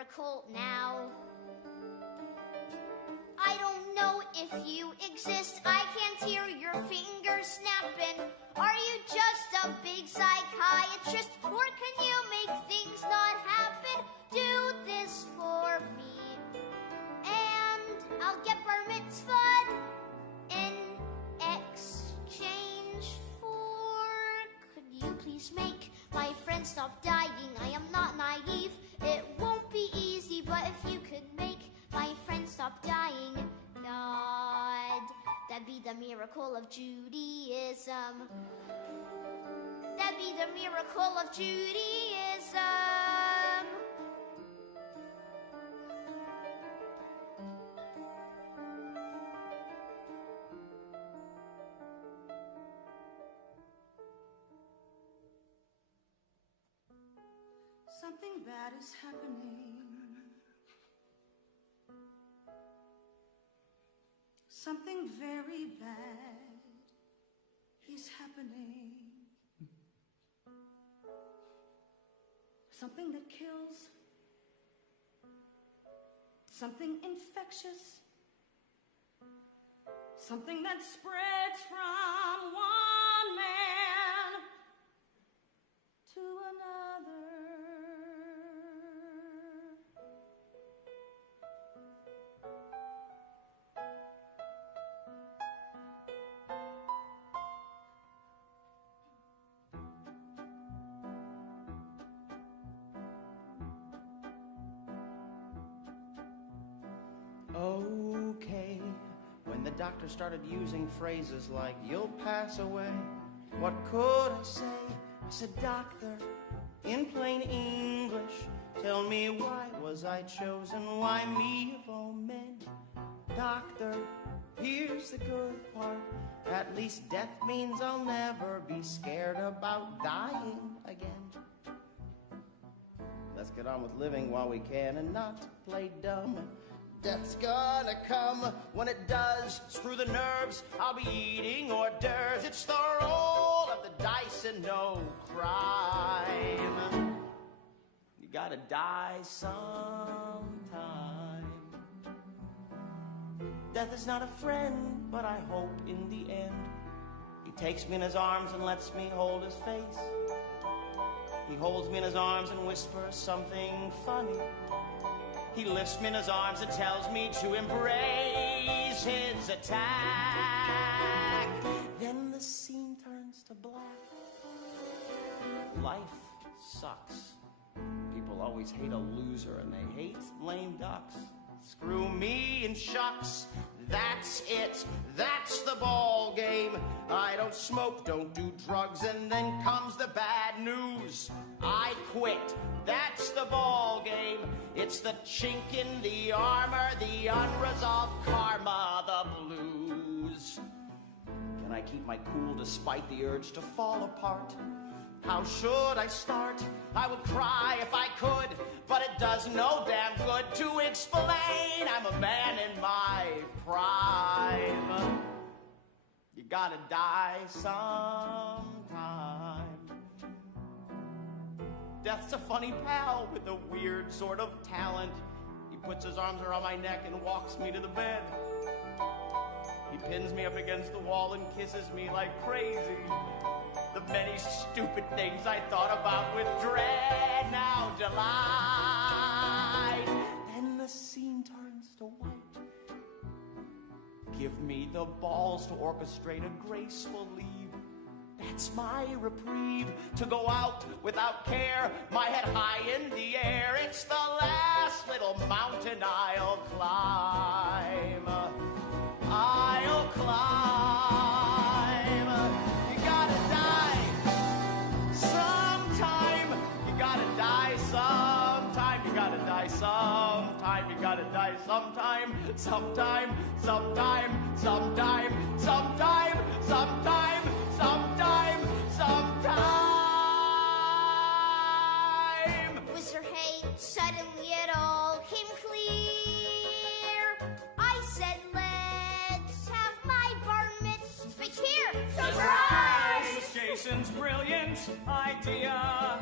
miracle now. I don't know if you exist. I can't hear your fingers snapping. Are you just a big psychiatrist? Or can you make things not happen? Do this for me, and I'll get bar mitzvahed in exchange for... Could you please make my friend stop dying? I am not naive. It won't be easy, but if you could make my friend stop dying, God, that'd be the miracle of Judaism. That'd be the miracle of Judaism. Something bad is happening. Something very bad is happening. Something that kills. Something infectious. Something that spreads from one man to another. Okay, when the doctor started using phrases like, you'll pass away, what could I say? I said, doctor, in plain English, tell me why was I chosen? Why me of all men? Doctor, here's the good part. At least death means I'll never be scared about dying again. Let's get on with living while we can and not play dumb. Death's gonna come. When it does, screw the nerves, I'll be eating hors d'oeuvres. It's the roll of the dice and no crime. You gotta die sometime. Death is not a friend, but I hope in the end he takes me in his arms and lets me hold his face. He holds me in his arms and whispers something funny. He lifts me in his arms and tells me to embrace his attack. Then the scene turns to black. Life sucks. People always hate a loser and they hate lame ducks. Screw me and shucks. That's it. That's the ball game. I don't smoke, don't do drugs, and then comes the bad news. I quit. That's the ball game. It's the chink in the armor, the unresolved karma, the blues. Can I keep my cool despite the urge to fall apart? How should I start? I would cry if I could, but it does no damn good to explain. I'm a man in my prime. You gotta die sometime. Death's a funny pal with a weird sort of talent. He puts his arms around my neck and walks me to the bed. He pins me up against the wall and kisses me like crazy. The many stupid things I thought about with dread now delight. Then the scene turns to white. Give me the balls to orchestrate a graceful leave. That's my reprieve, to go out without care, my head high in the air. It's the last little mountain I'll climb. I'll climb. You gotta die sometime. You gotta die sometime. You gotta die sometime. You gotta die sometime. Sometime. Sometime. Sometime. Sometime. Sometime. Sometime. Sometime. Was her hate suddenly it all came clear? I said, let's have my bar mitzvah here. Surprise! This was Jason's brilliant idea,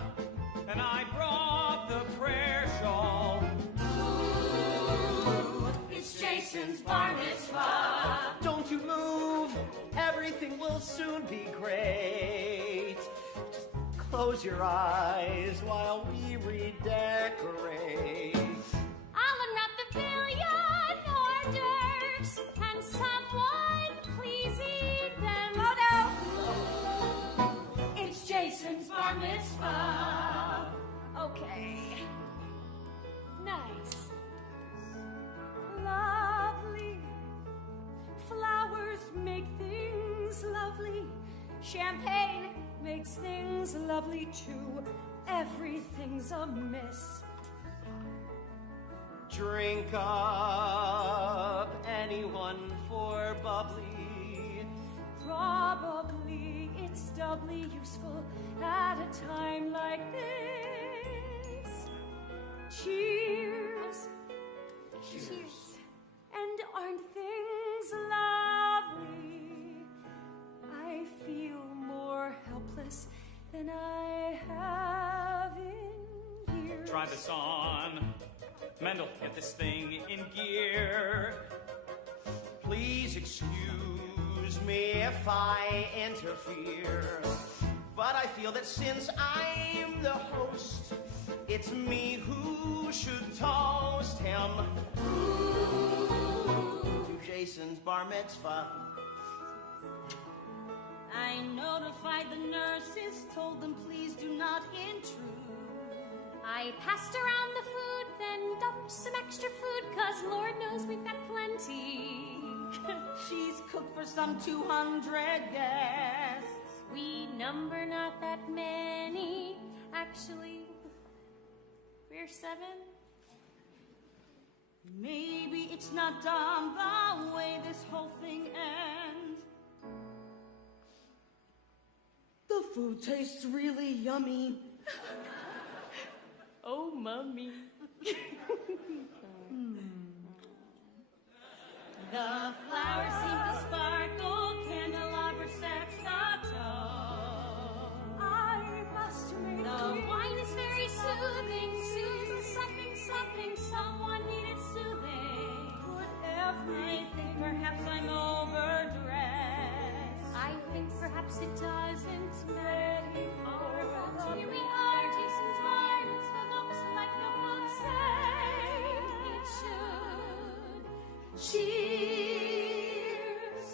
and I brought the prayer shawl. will soon be great. Just close your eyes while we redecorate. I'll unwrap the billion hors d'oeuvres. Can someone please eat them? Oh no! It's Jason's bar mitzvah. Okay. Nice. Lovely. Flowers make things lovely. Champagne makes things lovely too. Everything's a mess. Drink up, anyone for bubbly? Probably it's doubly useful at a time like this. Cheers. Cheers. And aren't things lovely? I feel more helpless than I have in years. Try this on. Mendel, get this thing in gear. Please excuse me if I interfere, but I feel that since I'm the host, it's me who should toast him to Jason's bar mitzvah. I notified the nurses, told them please do not intrude. I passed around the food, then dumped some extra food, 'cause Lord knows we've got plenty. She's cooked for some 200 guests. We number not that many. Actually, we're 7. Maybe it's not done the way this whole thing ends. The food tastes really yummy. Oh, Mummy. The flowers seem to sparkle, candelabra sets the tone. I must make The it. wine is very soothing, soothes something, someone needed soothing. Put I everything. think perhaps I'm overdressed. I think perhaps it doesn't matter. But here we are, Jason's bar mitzvah looks like no one said it should. Cheers.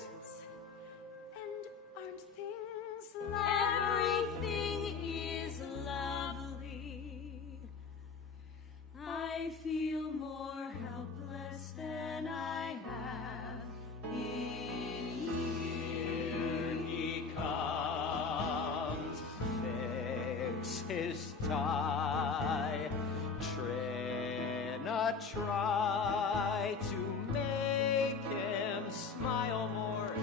And aren't things lovely? Everything is lovely. I feel more helpless than I have in years. Here he comes, fix his tie. Trina, try to make him smile more.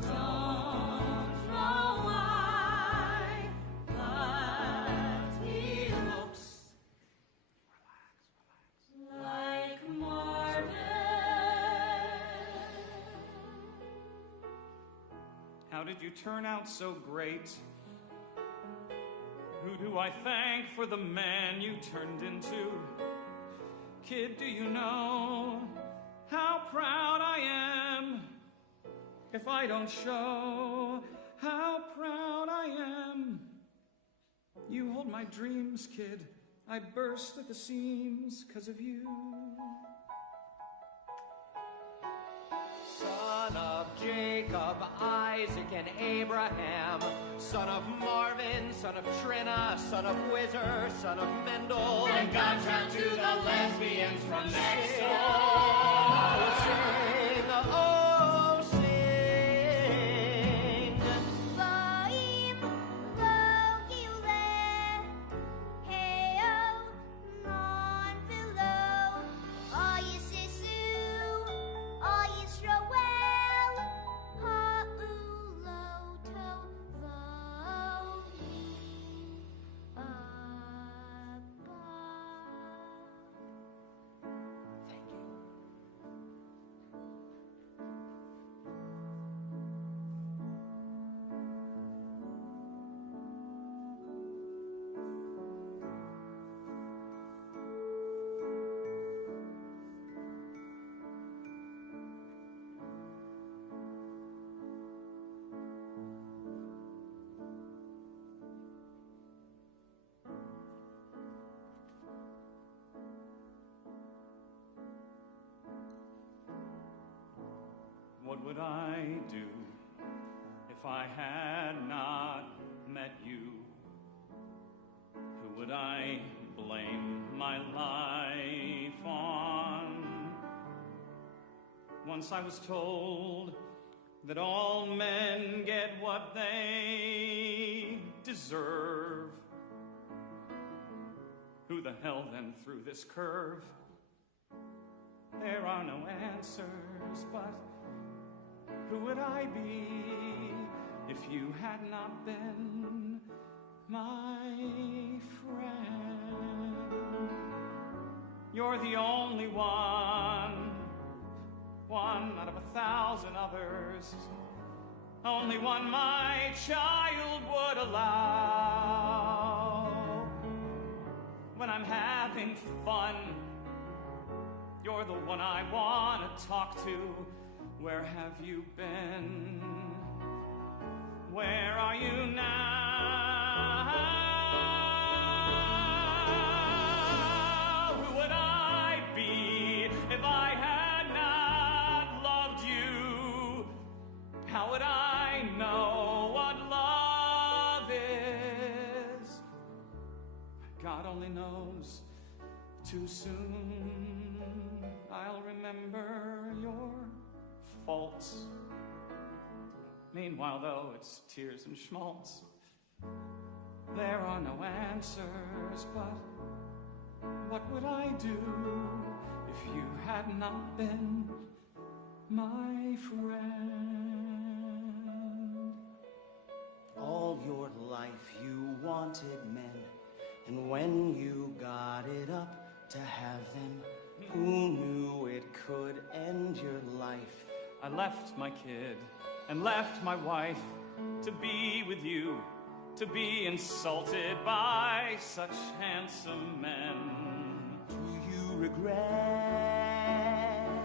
Don't know why, but he looks like Marvin. How did you turn out so great? Who do I thank for the man you turned into? Kid, do you know how proud I am if I don't show how proud I am? You hold my dreams, kid. I burst at the seams 'cause of you. Son of Jacob, Isaac, and Abraham, son of Marvin, son of Trina, son of Whizzer, son of Mendel. And got down to the lesbians from next door. Sing, oh, sing. Voim, vogile, heo, non vilo, all ye sisu, all ye Israel, ha'ulo tovoni, abba. Thank you. What would I do if I had not met you? Who would I blame my life on? Once I was told that all men get what they deserve. Who the hell then threw this curve? There are no answers, but who would I be if you had not been my friend? You're the only one out of 1,000 others, only one my child would allow. When I'm having fun, you're the one I want to talk to. Where have you been? Where are you now? Who would I be if I had not loved you? How would I know what love is? God only knows. Too soon I'll remember your faults. Meanwhile, though, it's tears and schmaltz. There are no answers, but what would I do if you had not been my friend? All your life you wanted men, and when you got it up to have them, who knew it could end your life? I left my kid and left my wife to be with you, to be insulted by such handsome men. Do you regret?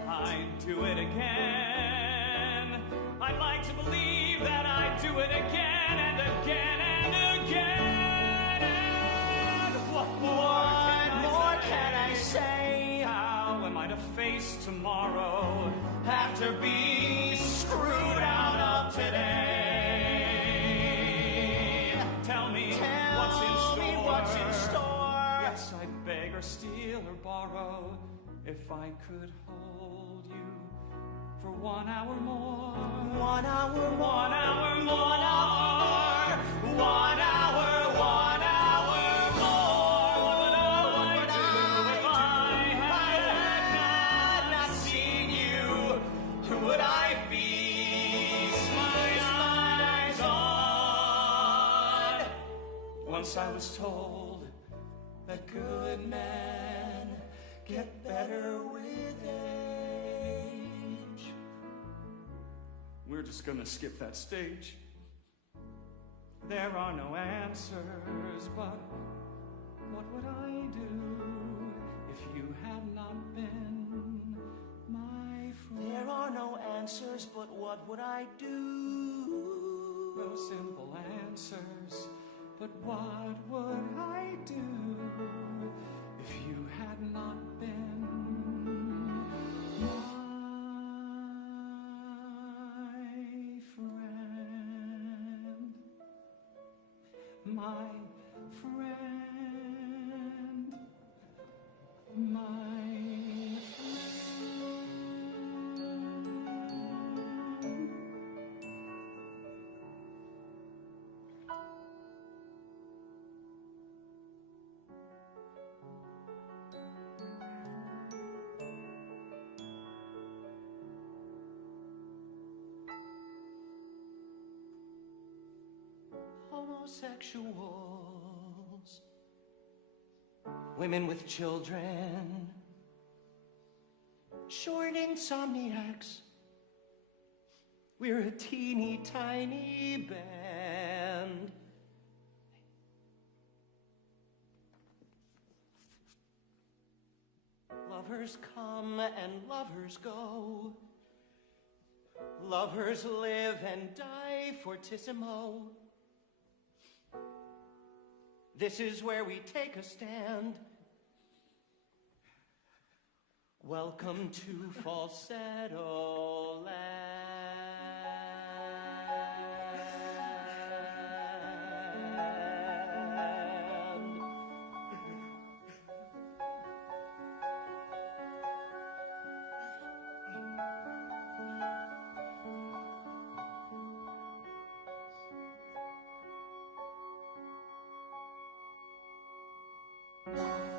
I'd do it again. I'd like to believe that I'd do it again and again and again. And what more can I say? How am I to face tomorrow after being screwed out of today? Tell me what's in store. Yes, I'd beg or steal or borrow if I could hold you for 1 hour more. 1 hour more. 1 hour more. 1 hour. 1 hour. 1 hour more. What would I do if I had not seen you? Who would I feast my eyes on? Once I was told that good men get better with age. We're just gonna skip that stage. There are no answers, but what would I do if you had not been my friend? There are no answers, but what would I do? No simple answers, but what would I do if you had not been my friend? My friend. My friend. Homosexuals, women with children, short insomniacs. We're a teeny tiny band. Lovers come and lovers go. Lovers live and die fortissimo. This is where we take a stand. Welcome to falsetto land. Love